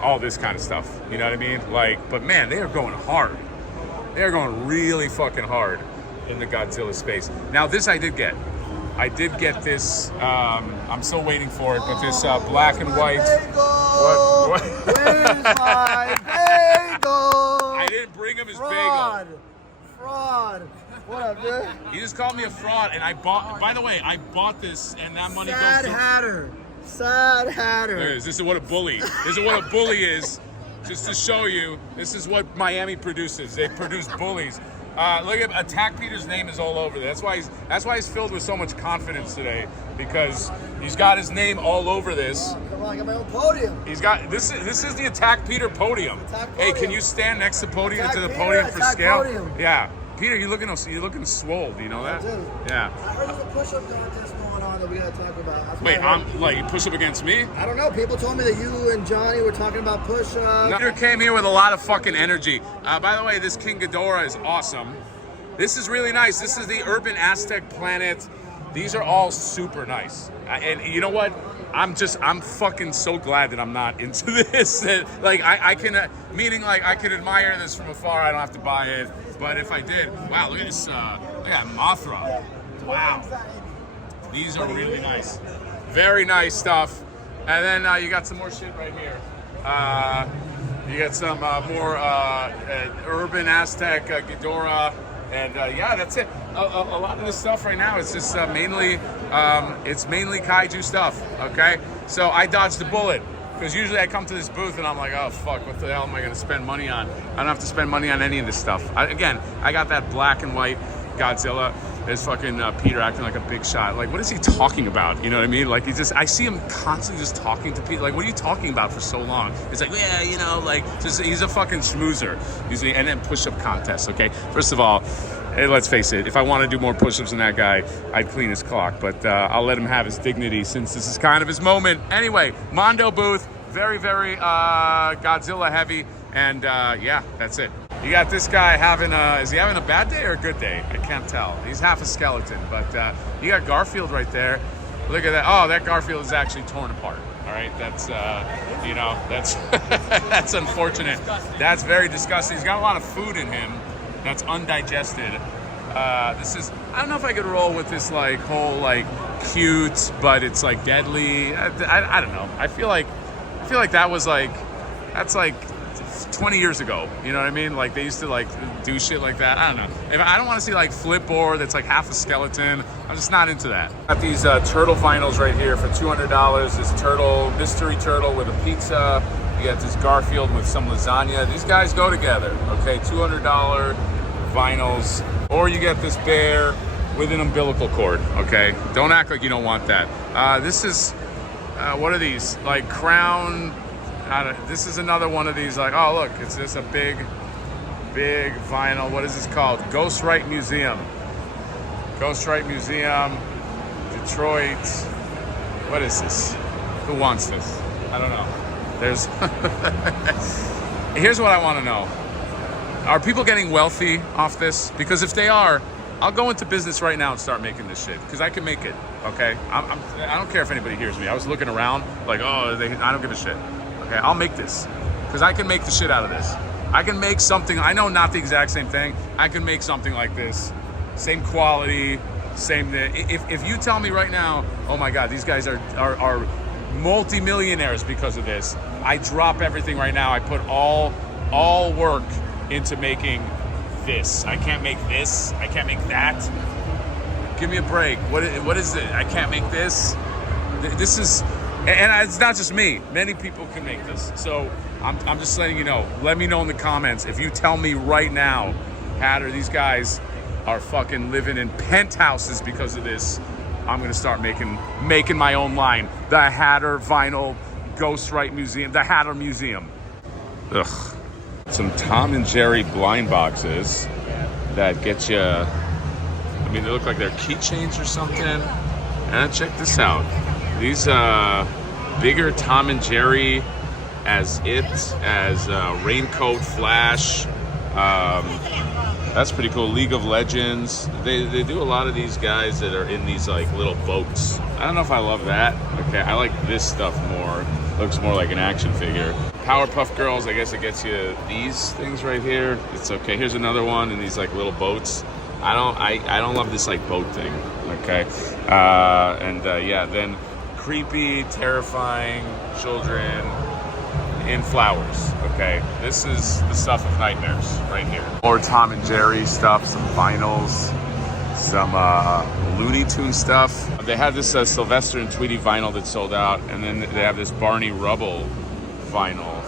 all this kind of stuff. You know what I mean? Like, but man, they are going hard. They are going really fucking hard in the Godzilla space. Now, this I did get. I did get this. I'm still waiting for it, but this black and white. What? Where's my bagel? I didn't bring him his bagel. Fraud. What up, dude? He just called me a fraud, and I bought. By the way, I bought this, and that money goes to. Sad Hatter. This is what a bully. This is what a bully is. Just to show you, this is what Miami produces. They produce bullies. Look at Attack Peter's name is all over there. That's why he's filled with so much confidence today, because he's got his name all over this. Come on, I got my own podium. He's got this is the Attack Peter podium. Hey, can you stand next to the podium for scale? Podium. Yeah. Peter, you're looking swole. Do you know that? I do. Yeah. I heard there's a push-up contest going on that we gotta talk about. Wait, you push up against me? I don't know. People told me that you and Johnny were talking about push-ups. Peter came here with a lot of fucking energy. By the way, this King Ghidorah is awesome. This is really nice. This is the Urban Aztec Planet. These are all super nice. And you know what? I'm fucking so glad that I'm not into this. Like I can, meaning like I can admire this from afar. I don't have to buy it. But if I did, wow, look at this. Look at Mothra. Wow. These are really nice. Very nice stuff. And then you got some more shit right here. You got some more Urban Aztec Ghidorah. And yeah, that's it. A lot of this stuff right now is just mainly kaiju stuff, okay? So I dodged the bullet, because usually I come to this booth and I'm like, oh fuck, what the hell am I gonna spend money on? I don't have to spend money on any of this stuff. I got that black and white Godzilla. There's fucking Peter acting like a big shot. Like, what is he talking about? You know what I mean? Like, I see him constantly just talking to Peter. Like, what are you talking about for so long? It's like, yeah, you know, like, just, he's a fucking schmoozer. And then push-up contests, okay? First of all, hey, let's face it, if I want to do more push-ups than that guy, I'd clean his clock. But I'll let him have his dignity since this is kind of his moment. Anyway, Mondo booth, very, very Godzilla heavy. And yeah, that's it. You got this guy is he having a bad day or a good day? I can't tell. He's half a skeleton, but you got Garfield right there. Look at that. Oh, that Garfield is actually torn apart. All All right, that's you know, that's that's unfortunate. That's very disgusting. He's got a lot of food in him that's undigested. This is, I don't know if I could roll with this like whole like cute, but it's like deadly. I don't know. I feel like that was like, that's like 20 years ago. You know what I mean? Like they used to like do shit like that. I don't know. If I don't want to see like Flipboard that's like half a skeleton. I'm just not into that. Got these turtle vinyls right here for $200. This turtle, mystery turtle with a pizza. You got this Garfield with some lasagna. These guys go together. Okay, $200 vinyls. Or you get this bear with an umbilical cord. Okay, don't act like you don't want that. This is what are these? Like crown. This is another one of these, like, oh look, it's just a big vinyl. What is this called? Ghostwrite Museum. Ghostwrite Museum, Detroit. What is this? Who wants this? I don't know. There's, here's what I want to know. Are people getting wealthy off this? Because if they are, I'll go into business right now and start making this shit, because I can make it, okay? I don't care if anybody hears me. I was looking around like, oh, I don't give a shit. Okay, I'll make this, because I can make the shit out of this. I can make something, I know not the exact same thing, I can make something like this. Same quality, same, if you tell me right now, oh my God, these guys are multi-millionaires because of this, I drop everything right now. I put all work into making this. I can't make this, I can't make that. Give me a break. What is it? I can't make this. This is, and it's not just me. Many people can make this. So I'm just letting you know. Let me know in the comments. If you tell me right now, Hatter, these guys are fucking living in penthouses because of this, I'm gonna start making my own line. The Hatter Vinyl Ghostwrite Museum. The Hatter Museum. Ugh. Some Tom and Jerry blind boxes that get you, I mean, they look like they're keychains or something. And check this out. These bigger Tom and Jerry as Raincoat Flash. That's pretty cool. League of Legends. They do a lot of these guys that are in these like little boats. I don't know if I love that. Okay, I like this stuff more. Looks more like an action figure. Powerpuff Girls, I guess it gets you these things right here. It's okay. Here's another one in these like little boats. I don't love this like boat thing. Okay, yeah, then creepy, terrifying children in flowers. Okay, this is the stuff of nightmares right here. More Tom and Jerry stuff, some vinyls, some Looney Tunes stuff. They have this Sylvester and Tweety vinyl that sold out, and then they have this Barney Rubble vinyl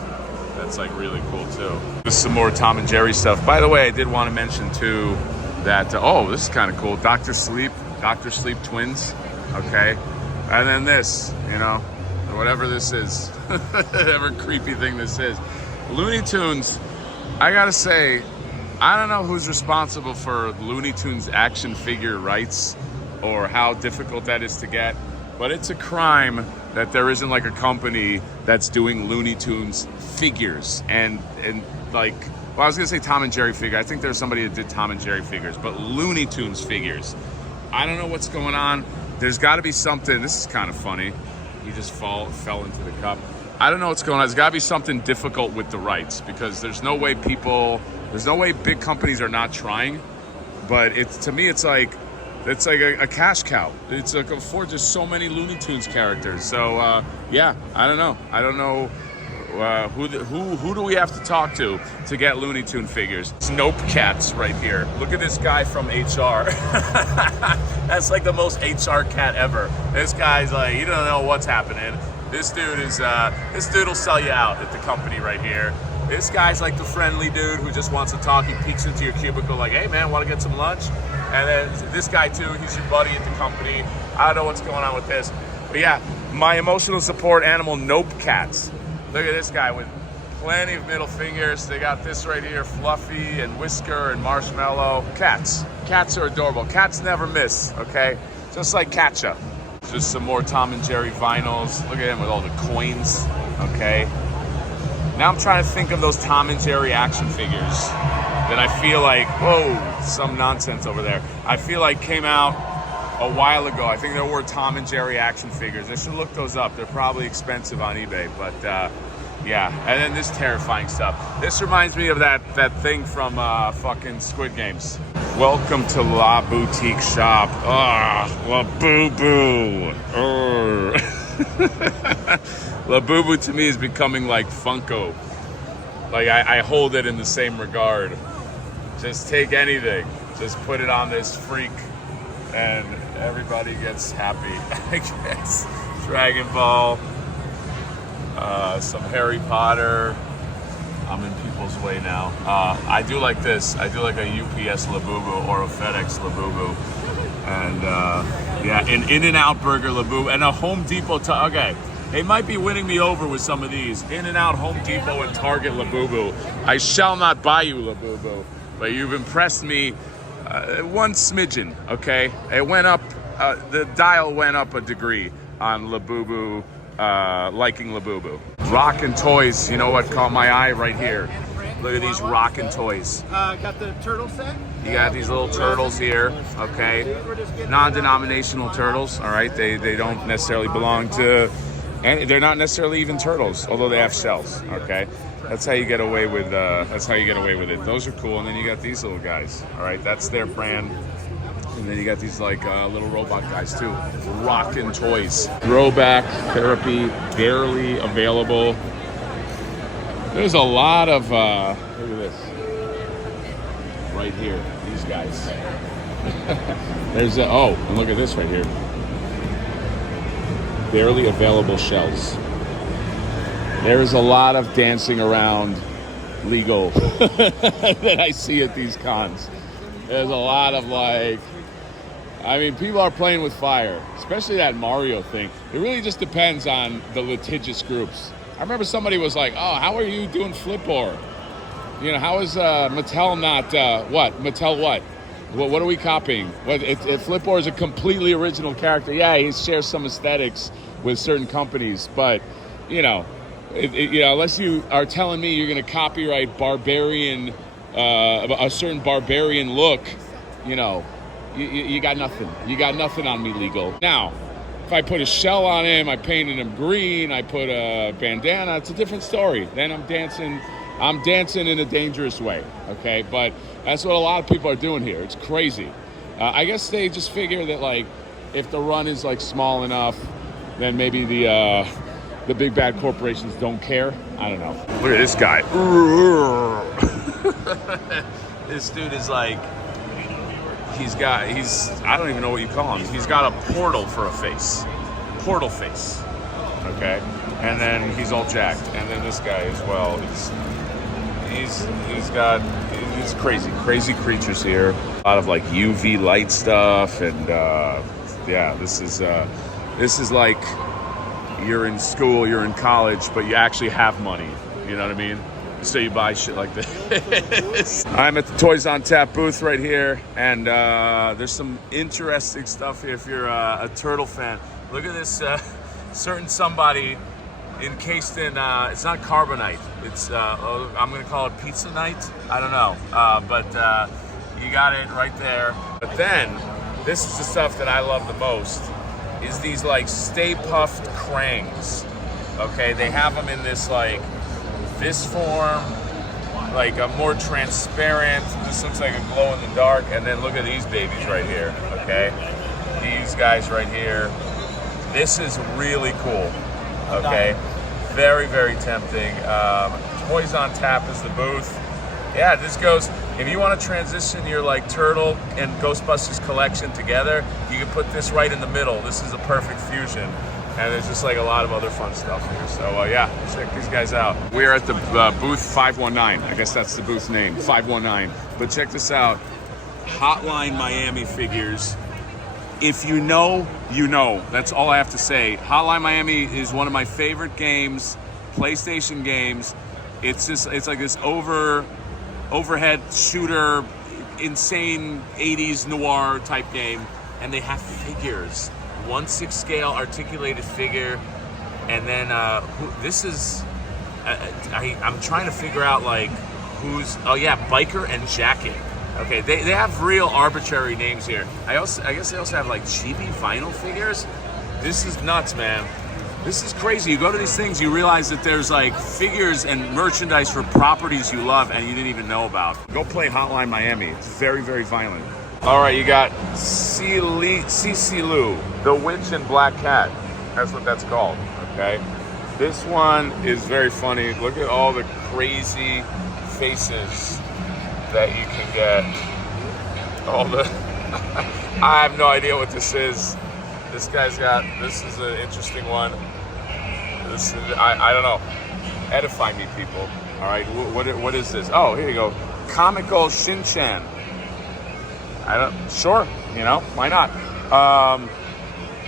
that's like really cool too. There's some more Tom and Jerry stuff. By the way, I did want to mention too that oh, this is kind of cool. Dr. Sleep twins. Okay, and then this, you know, whatever this is, whatever creepy thing this is. Looney Tunes. I gotta say, I don't know who's responsible for Looney Tunes action figure rights or how difficult that is to get, but it's a crime that there isn't like a company that's doing Looney Tunes figures and like, well, I was gonna say Tom and Jerry figure. I think there's somebody that did Tom and Jerry figures, but Looney Tunes figures. I don't know what's going on. There's got to be something. This is kind of funny. He just fell into the cup. I don't know what's going on. There's got to be something difficult with the rights, because there's no way big companies are not trying. But to me, it's like a cash cow. It's like there's so many Looney Tunes characters. So yeah, I don't know. Who do we have to talk to get Looney Tune figures? Nope Cats right here. Look at this guy from HR. That's like the most HR cat ever. This guy's like, you don't know what's happening. This dude will sell you out at the company right here. This guy's like the friendly dude who just wants to talk. He peeks into your cubicle like, hey man, want to get some lunch? And then this guy too, he's your buddy at the company. I don't know what's going on with this. But yeah, my emotional support animal, Nope Cats. Look at this guy with plenty of middle fingers. They got this right here, Fluffy and Whisker and Marshmallow. Cats are adorable. Cats never miss, okay? Just like Katja. Just some more Tom and Jerry vinyls. Look at him with all the coins, okay? Now I'm trying to think of those Tom and Jerry action figures that I feel like, whoa, some nonsense over there. I feel like came out a while ago. I think there were Tom and Jerry action figures. I should look those up. They're probably expensive on eBay, but yeah. And then this terrifying stuff. This reminds me of that thing from fucking Squid Games. Welcome to La Boutique Shop. Labubu. Labubu to me is becoming like Funko. Like I hold it in the same regard. Just take anything. Just put it on this freak and everybody gets happy, I guess. Dragon Ball, some Harry Potter. I'm in people's way now. I do like this. I do like a UPS Labubu or a FedEx Labubu. And yeah, an In-N-Out Burger Labubu and a Home Depot. Okay, they might be winning me over with some of these. In-N-Out, Home Depot, and Target Labubu. I shall not buy you Labubu, but you've impressed me one smidgen, okay? It went up, the dial went up a degree on Labubu, liking Labubu. Rockin' toys, you know what caught my eye right here? Look at these rockin' toys. Got the turtle set. You got these little turtles here, okay? Non-denominational turtles, all right? They don't necessarily belong to, and they're not necessarily even turtles, although they have shells, okay? That's how you get away with. That's how you get away with it. Those are cool, and then you got these little guys. All right, that's their brand. And then you got these like little robot guys too. Rockin' toys. Throwback therapy, barely available. There's a lot of. Look at this. Right here, these guys. There's and look at this right here. Barely available shells. There's a lot of dancing around legal that I see at these cons. There's a lot of people are playing with fire, especially that Mario thing. It really just depends on the litigious groups. I remember somebody was like, oh, how are you doing Flipboard? You know, how is Mattel not, what? Mattel what? What are we copying? If Flipboard is a completely original character, yeah, he shares some aesthetics with certain companies, but, you know, unless you are telling me you're going to copyright barbarian, a certain barbarian look, you know, you got nothing. You got nothing on me legal. Now, if I put a shell on him, I painted him green, I put a bandana, it's a different story. Then I'm dancing in a dangerous way, okay? But that's what a lot of people are doing here. It's crazy. I guess they just figure that, like, if the run is, like, small enough, then maybe the big bad corporations don't care. I don't know. Look at this guy. This dude is like, I don't even know what you call him. He's got a portal for a face. Portal face. Okay? And then he's all jacked. And then this guy as well. He's crazy creatures here. A lot of like UV light stuff. And yeah, this is like, you're in school, you're in college, but you actually have money. You know what I mean? So you buy shit like this. I'm at the Toys on Tap booth right here, and there's some interesting stuff here if you're a turtle fan. Look at this certain somebody encased in, it's not carbonite. It's, I'm gonna call it pizza night. I don't know, but you got it right there. But then, this is the stuff that I love the most. Is these like Stay Puffed Krangs. Okay, they have them in this like this form, like a more transparent. This looks like a glow in the dark, and then look at these babies right here. Okay, these guys right here. This is really cool. Okay, very tempting. Toys on Tap is the booth. Yeah, this goes. If you want to transition your like Turtle and Ghostbusters collection together, you can put this right in the middle. This is a perfect fusion. And there's just like a lot of other fun stuff here. So yeah, check these guys out. We're at the booth 519. I guess that's the booth name, 519. But check this out. Hotline Miami figures. If you know, you know. That's all I have to say. Hotline Miami is one of my favorite games, PlayStation games. It's like this overhead shooter, insane 80s noir type game, and they have figures. 1/6 scale articulated figure, and then this is I'm trying to figure out like who's, oh yeah, Biker and Jacket. Okay, they have real arbitrary names here. I guess they also have like chibi vinyl figures. This is nuts, man. This is crazy. You go to these things, you realize that there's like figures and merchandise for properties you love and you didn't even know about. Go play Hotline Miami. It's very, very violent. All right, you got Cece Lou, the Witch and Black Cat. That's what that's called, okay? This one is very funny. Look at all the crazy faces that you can get. All the, I have no idea what this is. This guy's got, this is an interesting one. This is, I don't know. Edify me, people. All right, what is this? Oh, here you go. Comical Shin-Chan. Sure, you know, why not?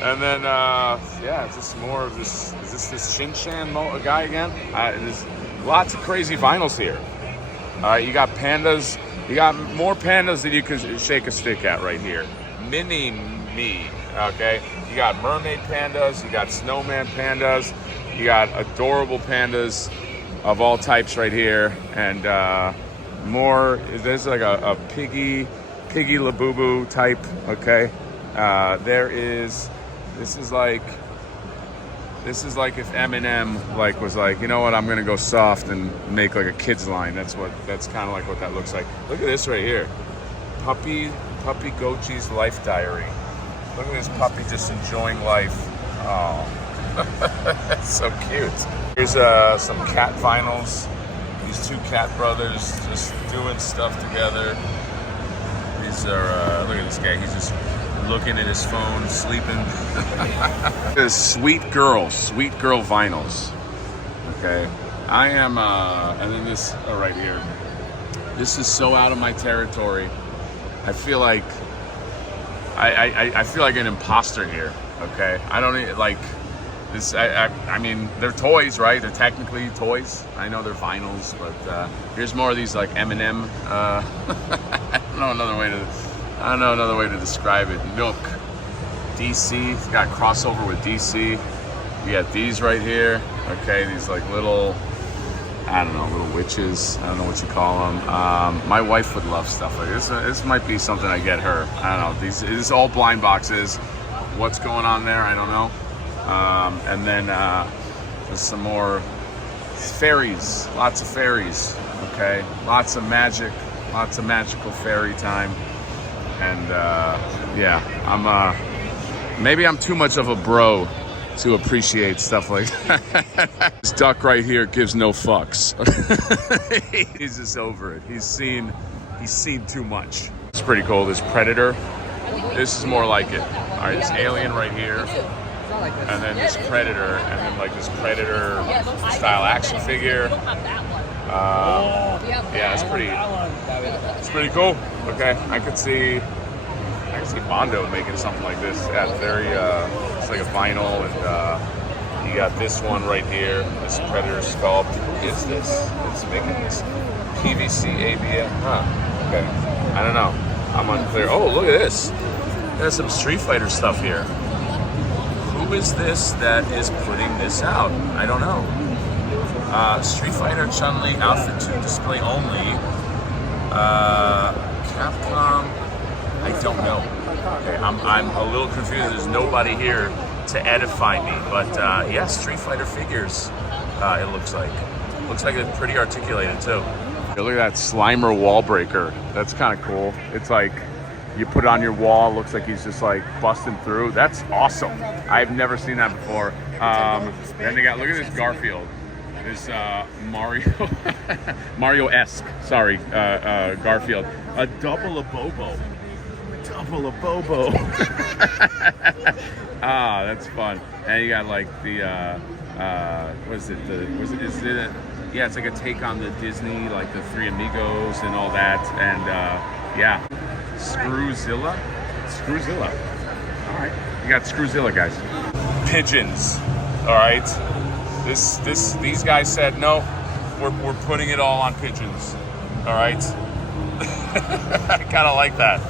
And then, yeah, just more of this. Is this Shin-Chan guy again? There's lots of crazy vinyls here. All right, you got pandas. You got more pandas than you can shake a stick at right here. Mini-me, okay? You got mermaid pandas. You got snowman pandas. You got adorable pandas of all types right here. And more, there's like a piggy Labubu type, okay? This is like if Eminem like was like, you know what, I'm gonna go soft and make like a kids line. That's kind of like what that looks like. Look at this right here, puppy Gochi's life diary. Look at this puppy just enjoying life. Oh, that's so cute. Here's some cat vinyls. These two cat brothers just doing stuff together. These are look at this guy. He's just looking at his phone, sleeping. This sweet girl vinyls. Okay, I am, and then this right here. This is so out of my territory. I feel like I feel like an imposter here. Okay, I don't even, like this. I mean, they're toys, right? They're technically toys. I know they're vinyls, but here's more of these like M&M. I don't know another way to describe it. Nook, DC. It's got crossover with DC. You got these right here. Okay, these like little, I don't know, little witches. I don't know what you call them. My wife would love stuff like this. This might be something I get her. I don't know. These is all blind boxes. What's going on there? I don't know. And then there's some more fairies. Lots of fairies. Okay, lots of magic. Lots of magical fairy time. And yeah, maybe I'm too much of a bro to appreciate stuff like that. This duck right here gives no fucks. He's just over it. He's seen too much. It's pretty cool. This predator. This is more like it. All right, this alien right here, and then this predator, and then like this predator style action figure. Yeah, it's pretty cool. Okay, I could see Mondo making something like this. Yeah, it's very, it's like a vinyl, and you got this one right here, this predator sculpt. Who is this? It's making this PVC ABS. Huh? Okay, I don't know. I'm unclear. Oh, look at this. There's some Street Fighter stuff here. Who is this that is putting this out? I don't know. Street Fighter Chun-Li outfit to display only. Capcom, I don't know. Okay, I'm a little confused. There's nobody here to edify me, but yeah, Street Fighter figures. It looks like it's pretty articulated too. Look at that Slimer wall breaker. That's kind of cool. It's like you put it on your wall. It looks like he's just like busting through. That's awesome. I've never seen that before. Then they got, look at this Garfield. This Mario-esque, sorry, Garfield. A double of Bobo. Ah, that's fun. And you got like the, yeah, it's like a take on the Disney, like the Three Amigos and all that. And yeah, Screwzilla. All right, you got Screwzilla, guys. Pigeons, all right. These guys said, no, we're putting it all on pigeons, all right? I kind of like that.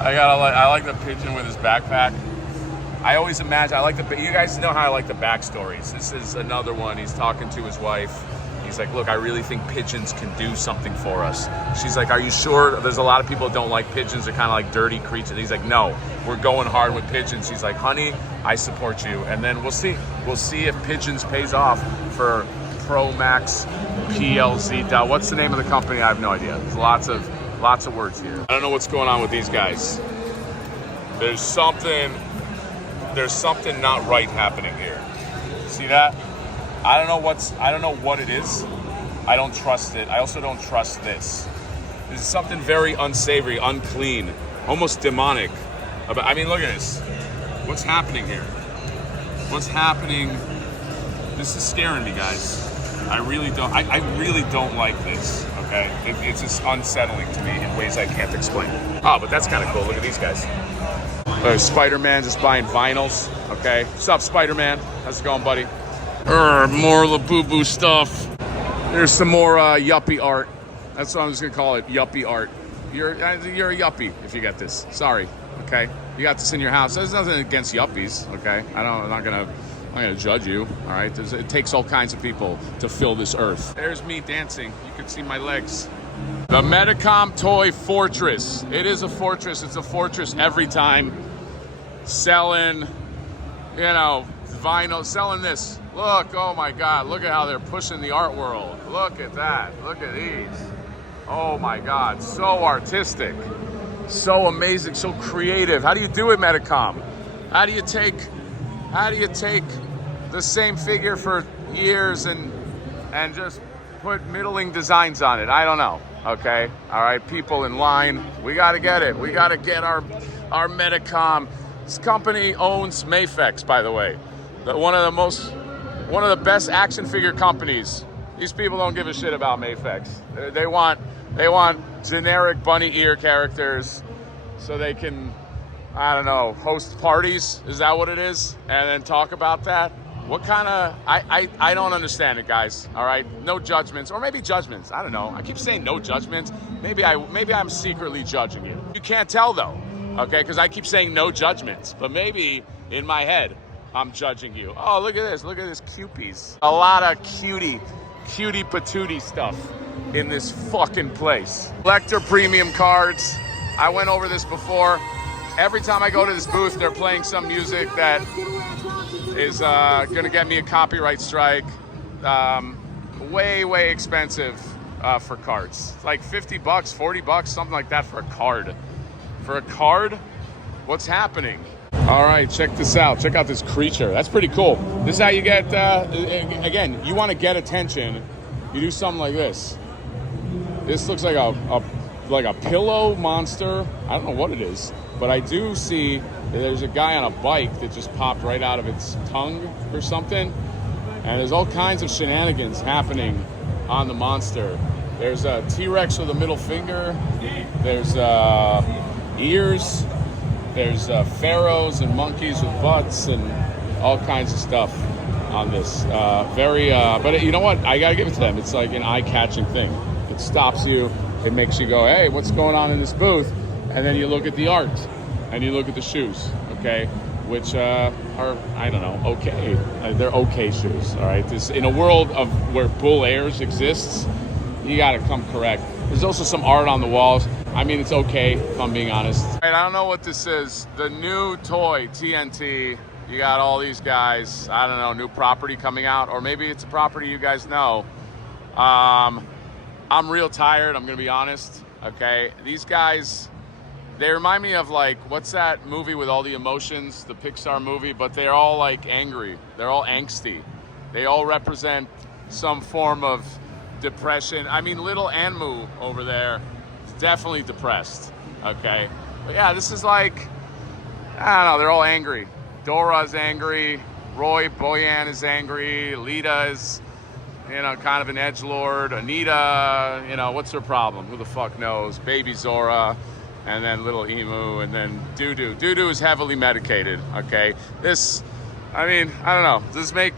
I like the pigeon with his backpack. I always imagine, you guys know how I like the backstories. This is another one. He's talking to his wife. He's She's like, look, I really think pigeons can do something for us. She's like, are you sure? There's a lot of people that don't like pigeons. They're kind of like dirty creatures. And he's like, no, we're going hard with pigeons. She's like, honey, I support you. And then we'll see. We'll see if pigeons pays off for Pro Max PLZ. What's the name of the company? I have no idea. There's lots of words here. I don't know what's going on with these guys. There's something not right happening here. See that? I don't know what it is. I don't trust it. I also don't trust this. There's something very unsavory, unclean, almost demonic. I mean, look at this. What's happening here? What's happening? This is scaring me, guys. I really don't like this, okay? It's just unsettling to me in ways I can't explain. Oh, but that's kind of cool. Look at these guys. Spider-Man just buying vinyls, okay? What's up, Spider-Man? How's it going, buddy? More Labubu stuff. There's some more yuppie art. That's what I'm just gonna call it, yuppie art. You're a yuppie if you get this. Sorry, okay? You got this in your house. There's nothing against yuppies, okay? I'm not gonna judge you, all right? It takes all kinds of people to fill this earth. There's me dancing. You can see my legs. The Medicom Toy Fortress. It is a fortress. It's a fortress every time. Selling, you know, vinyl, selling this. Look, oh my God, look at how they're pushing the art world. Look at that, look at these. Oh my God, so artistic, so amazing, so creative. How do you do it, Medicom? How do you take the same figure for years and just put middling designs on it? I don't know, okay? All right, people in line, we gotta get it. We gotta get our Medicom. This company owns Mafex, by the way. One of the best action figure companies. These people don't give a shit about Mafex. They want generic bunny ear characters so they can, I don't know, host parties. Is that what it is? And then talk about that? What kind of, I don't understand it, guys. All right, no judgments, or maybe judgments. I don't know. I keep saying no judgments. Maybe I'm secretly judging you. You can't tell though, okay? Because I keep saying no judgments, but maybe in my head, I'm judging you. Oh, look at this cupies. A lot of cutie patootie stuff in this fucking place. Collector premium cards. I went over this before. Every time I go to this booth, they're playing some music that is gonna get me a copyright strike. Way expensive for cards. It's like $50, $40, something like that for a card. For a card? What's happening? All right, check this out. Check out this creature. That's pretty cool. This is how you get, again, you want to get attention. You do something like this. This looks like a pillow monster. I don't know what it is, but I do see that there's a guy on a bike that just popped right out of its tongue or something. And there's all kinds of shenanigans happening on the monster. There's a T-Rex with a middle finger. There's ears. There's pharaohs and monkeys with butts and all kinds of stuff on this. But you know what? I gotta give it to them. It's like an eye-catching thing. It stops you. It makes you go, hey, what's going on in this booth? And then you look at the art and you look at the shoes, okay? Which are, I don't know, okay. They're okay shoes, all right? In a world of where bull airs exists, you gotta come correct. There's also some art on the walls. I mean, it's okay, if I'm being honest. All right, I don't know what this is. The new toy, TNT. You got all these guys, I don't know, new property coming out, or maybe it's a property you guys know. I'm real tired, I'm gonna be honest, okay? These guys, they remind me of like, what's that movie with all the emotions, the Pixar movie, but they're all like angry. They're all angsty. They all represent some form of depression. I mean, little Anmu over there, definitely depressed, okay? But yeah, this is like, I don't know, they're all angry. Dora's angry, Roy Boyan is angry, Lita is, you know, kind of an edgelord, Anita, you know, what's her problem? Who the fuck knows? Baby Zora, and then little Emu, and then Doo-Doo. Doo-Doo is heavily medicated, okay? This, I mean, I don't know, does this make,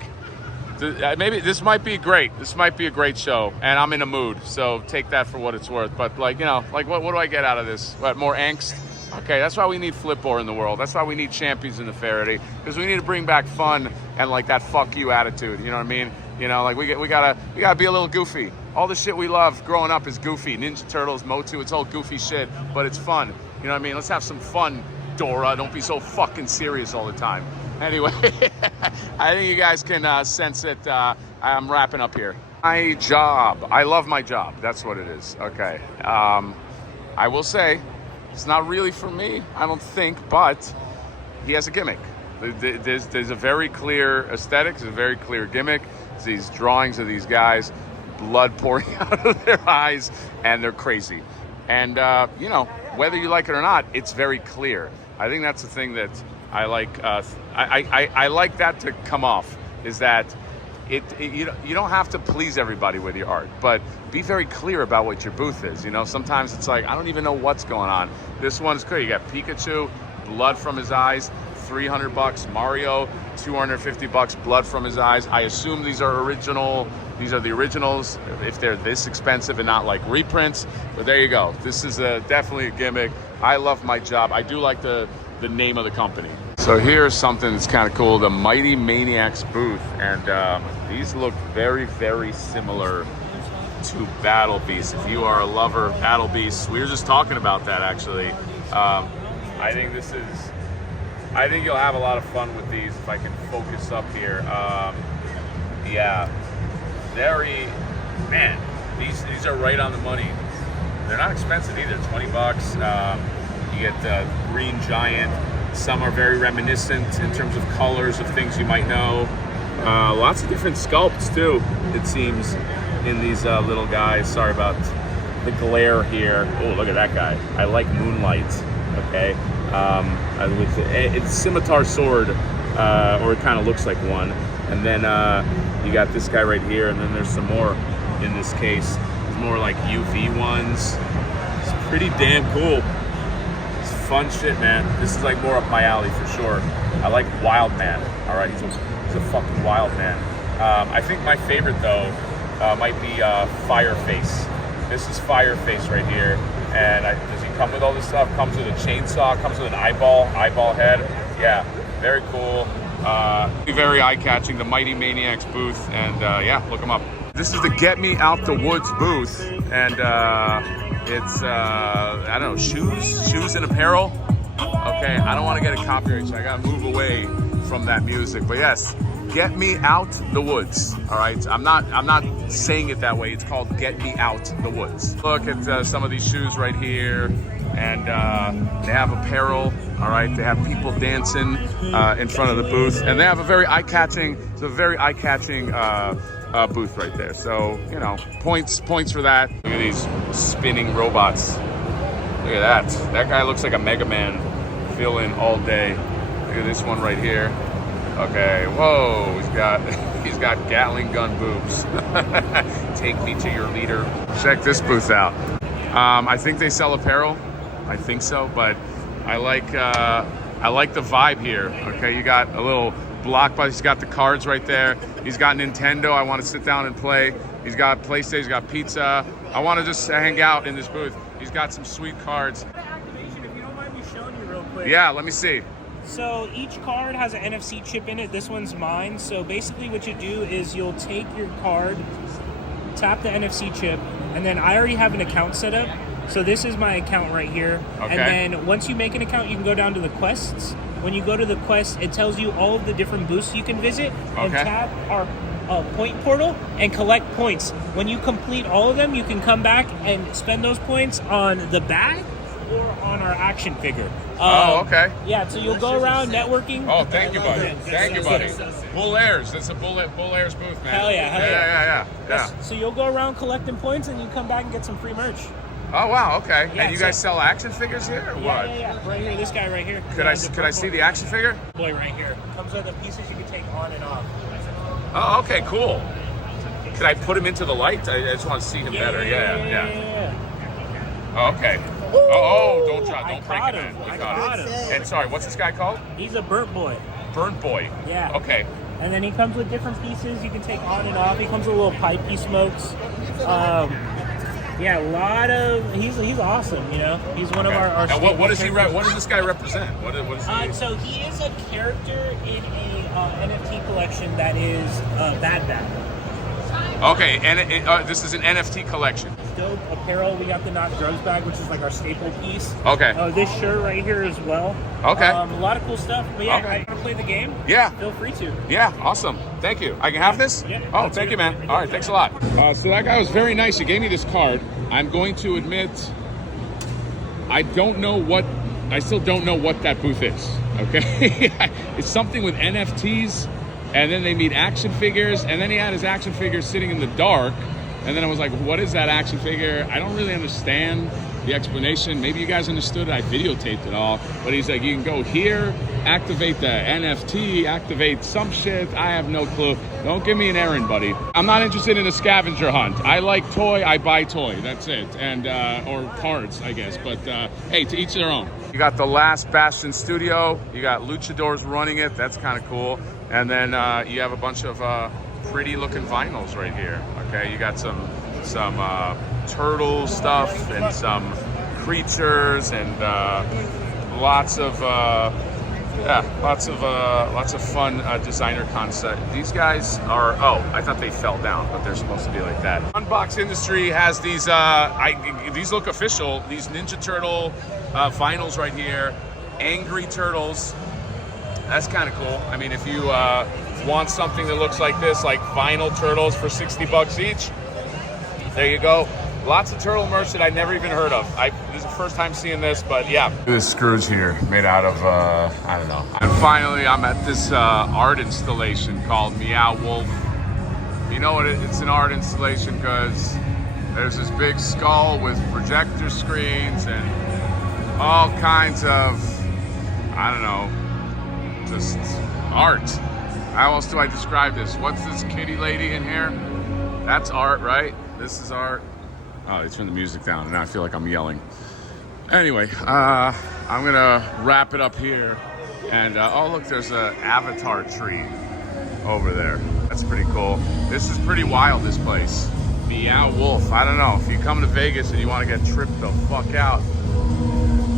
maybe this might be great. This might be a great show, and I'm in a mood, so take that for what it's worth. But like, you know, like what do I get out of this? What, more angst? Okay, that's why we need Flipboard in the world. That's why we need Champions in the Faraday, because we need to bring back fun and like that fuck you attitude. You know what I mean? You know, like we gotta be a little goofy. All the shit we love growing up is goofy. Ninja Turtles, Motu, it's all goofy shit, but it's fun. You know what I mean? Let's have some fun, Dora. Don't be so fucking serious all the time. Anyway, I think you guys can sense it. I'm wrapping up here. My job. I love my job. That's what it is. Okay. I will say, it's not really for me, I don't think, but he has a gimmick. There's a very clear aesthetic, there's a very clear gimmick. It's these drawings of these guys, blood pouring out of their eyes, and they're crazy. And, you know, whether you like it or not, it's very clear. I think that's the thing that I like. I like that to come off, is that you don't have to please everybody with your art, but be very clear about what your booth is. You know, sometimes it's like, I don't even know what's going on. This one's clear. You got Pikachu, blood from his eyes, $300. Mario, $250, blood from his eyes. I assume these are original. These are the originals, if they're this expensive and not like reprints. But there you go. This is definitely a gimmick. I love my job. I do like the name of the company. So here's something that's kind of cool, the Mighty Maniacs booth. And these look very, very similar to Battle Beasts. If you are a lover of Battle Beasts, we were just talking about that actually. I think you'll have a lot of fun with these if I can focus up here. Yeah, man, these are right on the money. They're not expensive either, $20. You get Green Giant. Some are very reminiscent in terms of colors of things you might know. Lots of different sculpts too, it seems, in these little guys. Sorry about the glare here. Oh, look at that guy. I like Moonlight, okay? It's scimitar sword, or it kind of looks like one. And then you got this guy right here, and then there's some more in this case. There's more like UV ones. It's pretty damn cool. It's fun shit, man. This is like more up my alley for sure. I like Wild Man. All right, he's a fucking wild man. I think my favorite though might be Fireface. This is Fireface right here. And does he come with all this stuff? Comes with a chainsaw, comes with an eyeball head. Yeah, very cool. Very eye-catching, the Mighty Maniacs booth, and yeah, look them up. This is the Get Me Out the Woods booth, and it's, I don't know, shoes and apparel. Okay, I don't want to get a copyright, so I gotta move away from that music, but yes, Get Me Out the Woods. All right, I'm not saying it that way. It's called Get Me Out the Woods. Look at some of these shoes right here, and they have apparel. All right, they have people dancing in front of the booth, and they have a very eye-catching. It's a very eye-catching booth right there. So you know, points for that. Look at these spinning robots. Look at that. That guy looks like a Mega Man. Fill in all day. Look at this one right here. Okay, whoa, he's got Gatling gun boobs. Take me to your leader. Check this booth out. I think they sell apparel. I think so, but I like the vibe here. Okay, you got a little block, but he's got the cards right there. He's got Nintendo. I want to sit down and play. He's got PlayStation. He's got pizza. I want to just hang out in this booth. He's got some sweet cards. Activation, if you don't mind me showing you real quick. Yeah, let me see. So each card has an NFC chip in it. This one's mine. So basically what you do is you'll take your card, tap the NFC chip, and then I already have an account set up. So this is my account right here. Okay. And then once you make an account, you can go down to the quests. When you go to the quest, it tells you all of the different booths you can visit. And tap our point portal and collect points. When you complete all of them, you can come back and spend those points on the bag or on our action figure. Oh, okay. Yeah, so you'll go around networking. Oh, thank you, buddy. Thank you, buddy. Bull Airs. That's a Bull Airs booth, man. Hell yeah. Yeah. So you'll go around collecting points and you come back and get some free merch. Oh, wow, okay. Yeah, and you guys sell action figures here, or what? Yeah. Right here, this guy right here. Could I see the action figure? Boy, right here. Comes with the pieces you can take on and off. Oh, okay, cool. Could I put him into the light? I just want to see him better. Yeah. Oh, okay. Oh, don't break it, man. I caught him. And sorry, what's this guy called? He's a burnt boy. Burnt Boy. Yeah. Okay. And then he comes with different pieces you can take on and off. He comes with a little pipe he smokes. Yeah, a lot of. He's awesome. You know, he's one of our. And what does he? What does this guy represent? What is he? So he is a character in a NFT collection that is Bad Bad. Okay, and this is an NFT collection. Dope apparel. We got the Not Drugs bag, which is like our staple piece. Okay. This shirt right here as well. Okay. A lot of cool stuff. But yeah, Okay. if you want to play the game? Yeah. Feel free to. Yeah, awesome. Thank you. I can have this? Yeah. Oh, thank you, man. All right, thanks a lot. So that guy was very nice. He gave me this card. I'm going to admit, I still don't know what that booth is, okay? It's something with NFTs, and then they meet action figures, and then he had his action figure sitting in the dark, and then I was like, what is that action figure? I don't really understand the explanation. Maybe you guys understood it. I videotaped it all, but he's like, you can go here, activate the NFT, activate some shit. I have no clue. Don't give me an errand, buddy. I'm not interested in a scavenger hunt. I like toy, I buy toy. That's it. And or cards, I guess. But hey, to each their own. You got the Last Bastion studio. You got luchadors running it. That's kind of cool. And then you have a bunch of pretty looking vinyls right here. Okay, you got some turtle stuff and some creatures and lots of fun designer concept. These guys are, I thought they fell down, but they're supposed to be like that. Unbox Industry has these, these look official, these Ninja Turtle vinyls right here, Angry Turtles. That's kind of cool. I mean, if you want something that looks like this, like vinyl turtles for 60 bucks each, there you go. Lots of turtle merch that I never even heard of. This is the first time seeing this, but yeah. This Scrooge here, made out of, I don't know. And finally, I'm at this art installation called Meow Wolf. You know what? It's an art installation because there's this big skull with projector screens and all kinds of, I don't know, just art. How else do I describe this? What's this kitty lady in here? That's art, right? This is art. Oh, they turned the music down, and now I feel like I'm yelling. Anyway, I'm gonna wrap it up here. And oh, look, there's an avatar tree over there. That's pretty cool. This is pretty wild, this place. Meow Wolf. I don't know, if you come to Vegas and you want to get tripped the fuck out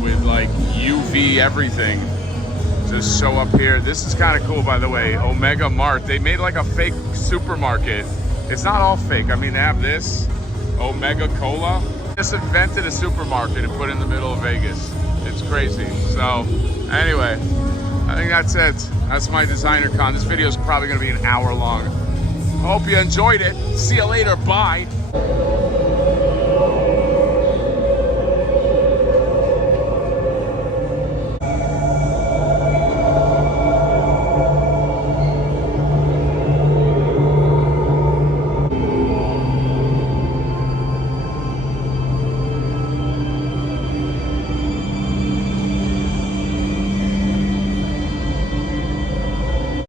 with like UV everything, just show up here. This is kind of cool, by the way. Omega Mart. They made like a fake supermarket. It's not all fake. I mean, they have this Omega Cola. Just invented a supermarket and put it in the middle of Vegas. It's crazy. So anyway, I think that's it. That's my designer con. This video is probably going to be an hour long. Hope you enjoyed it. See you later. Bye.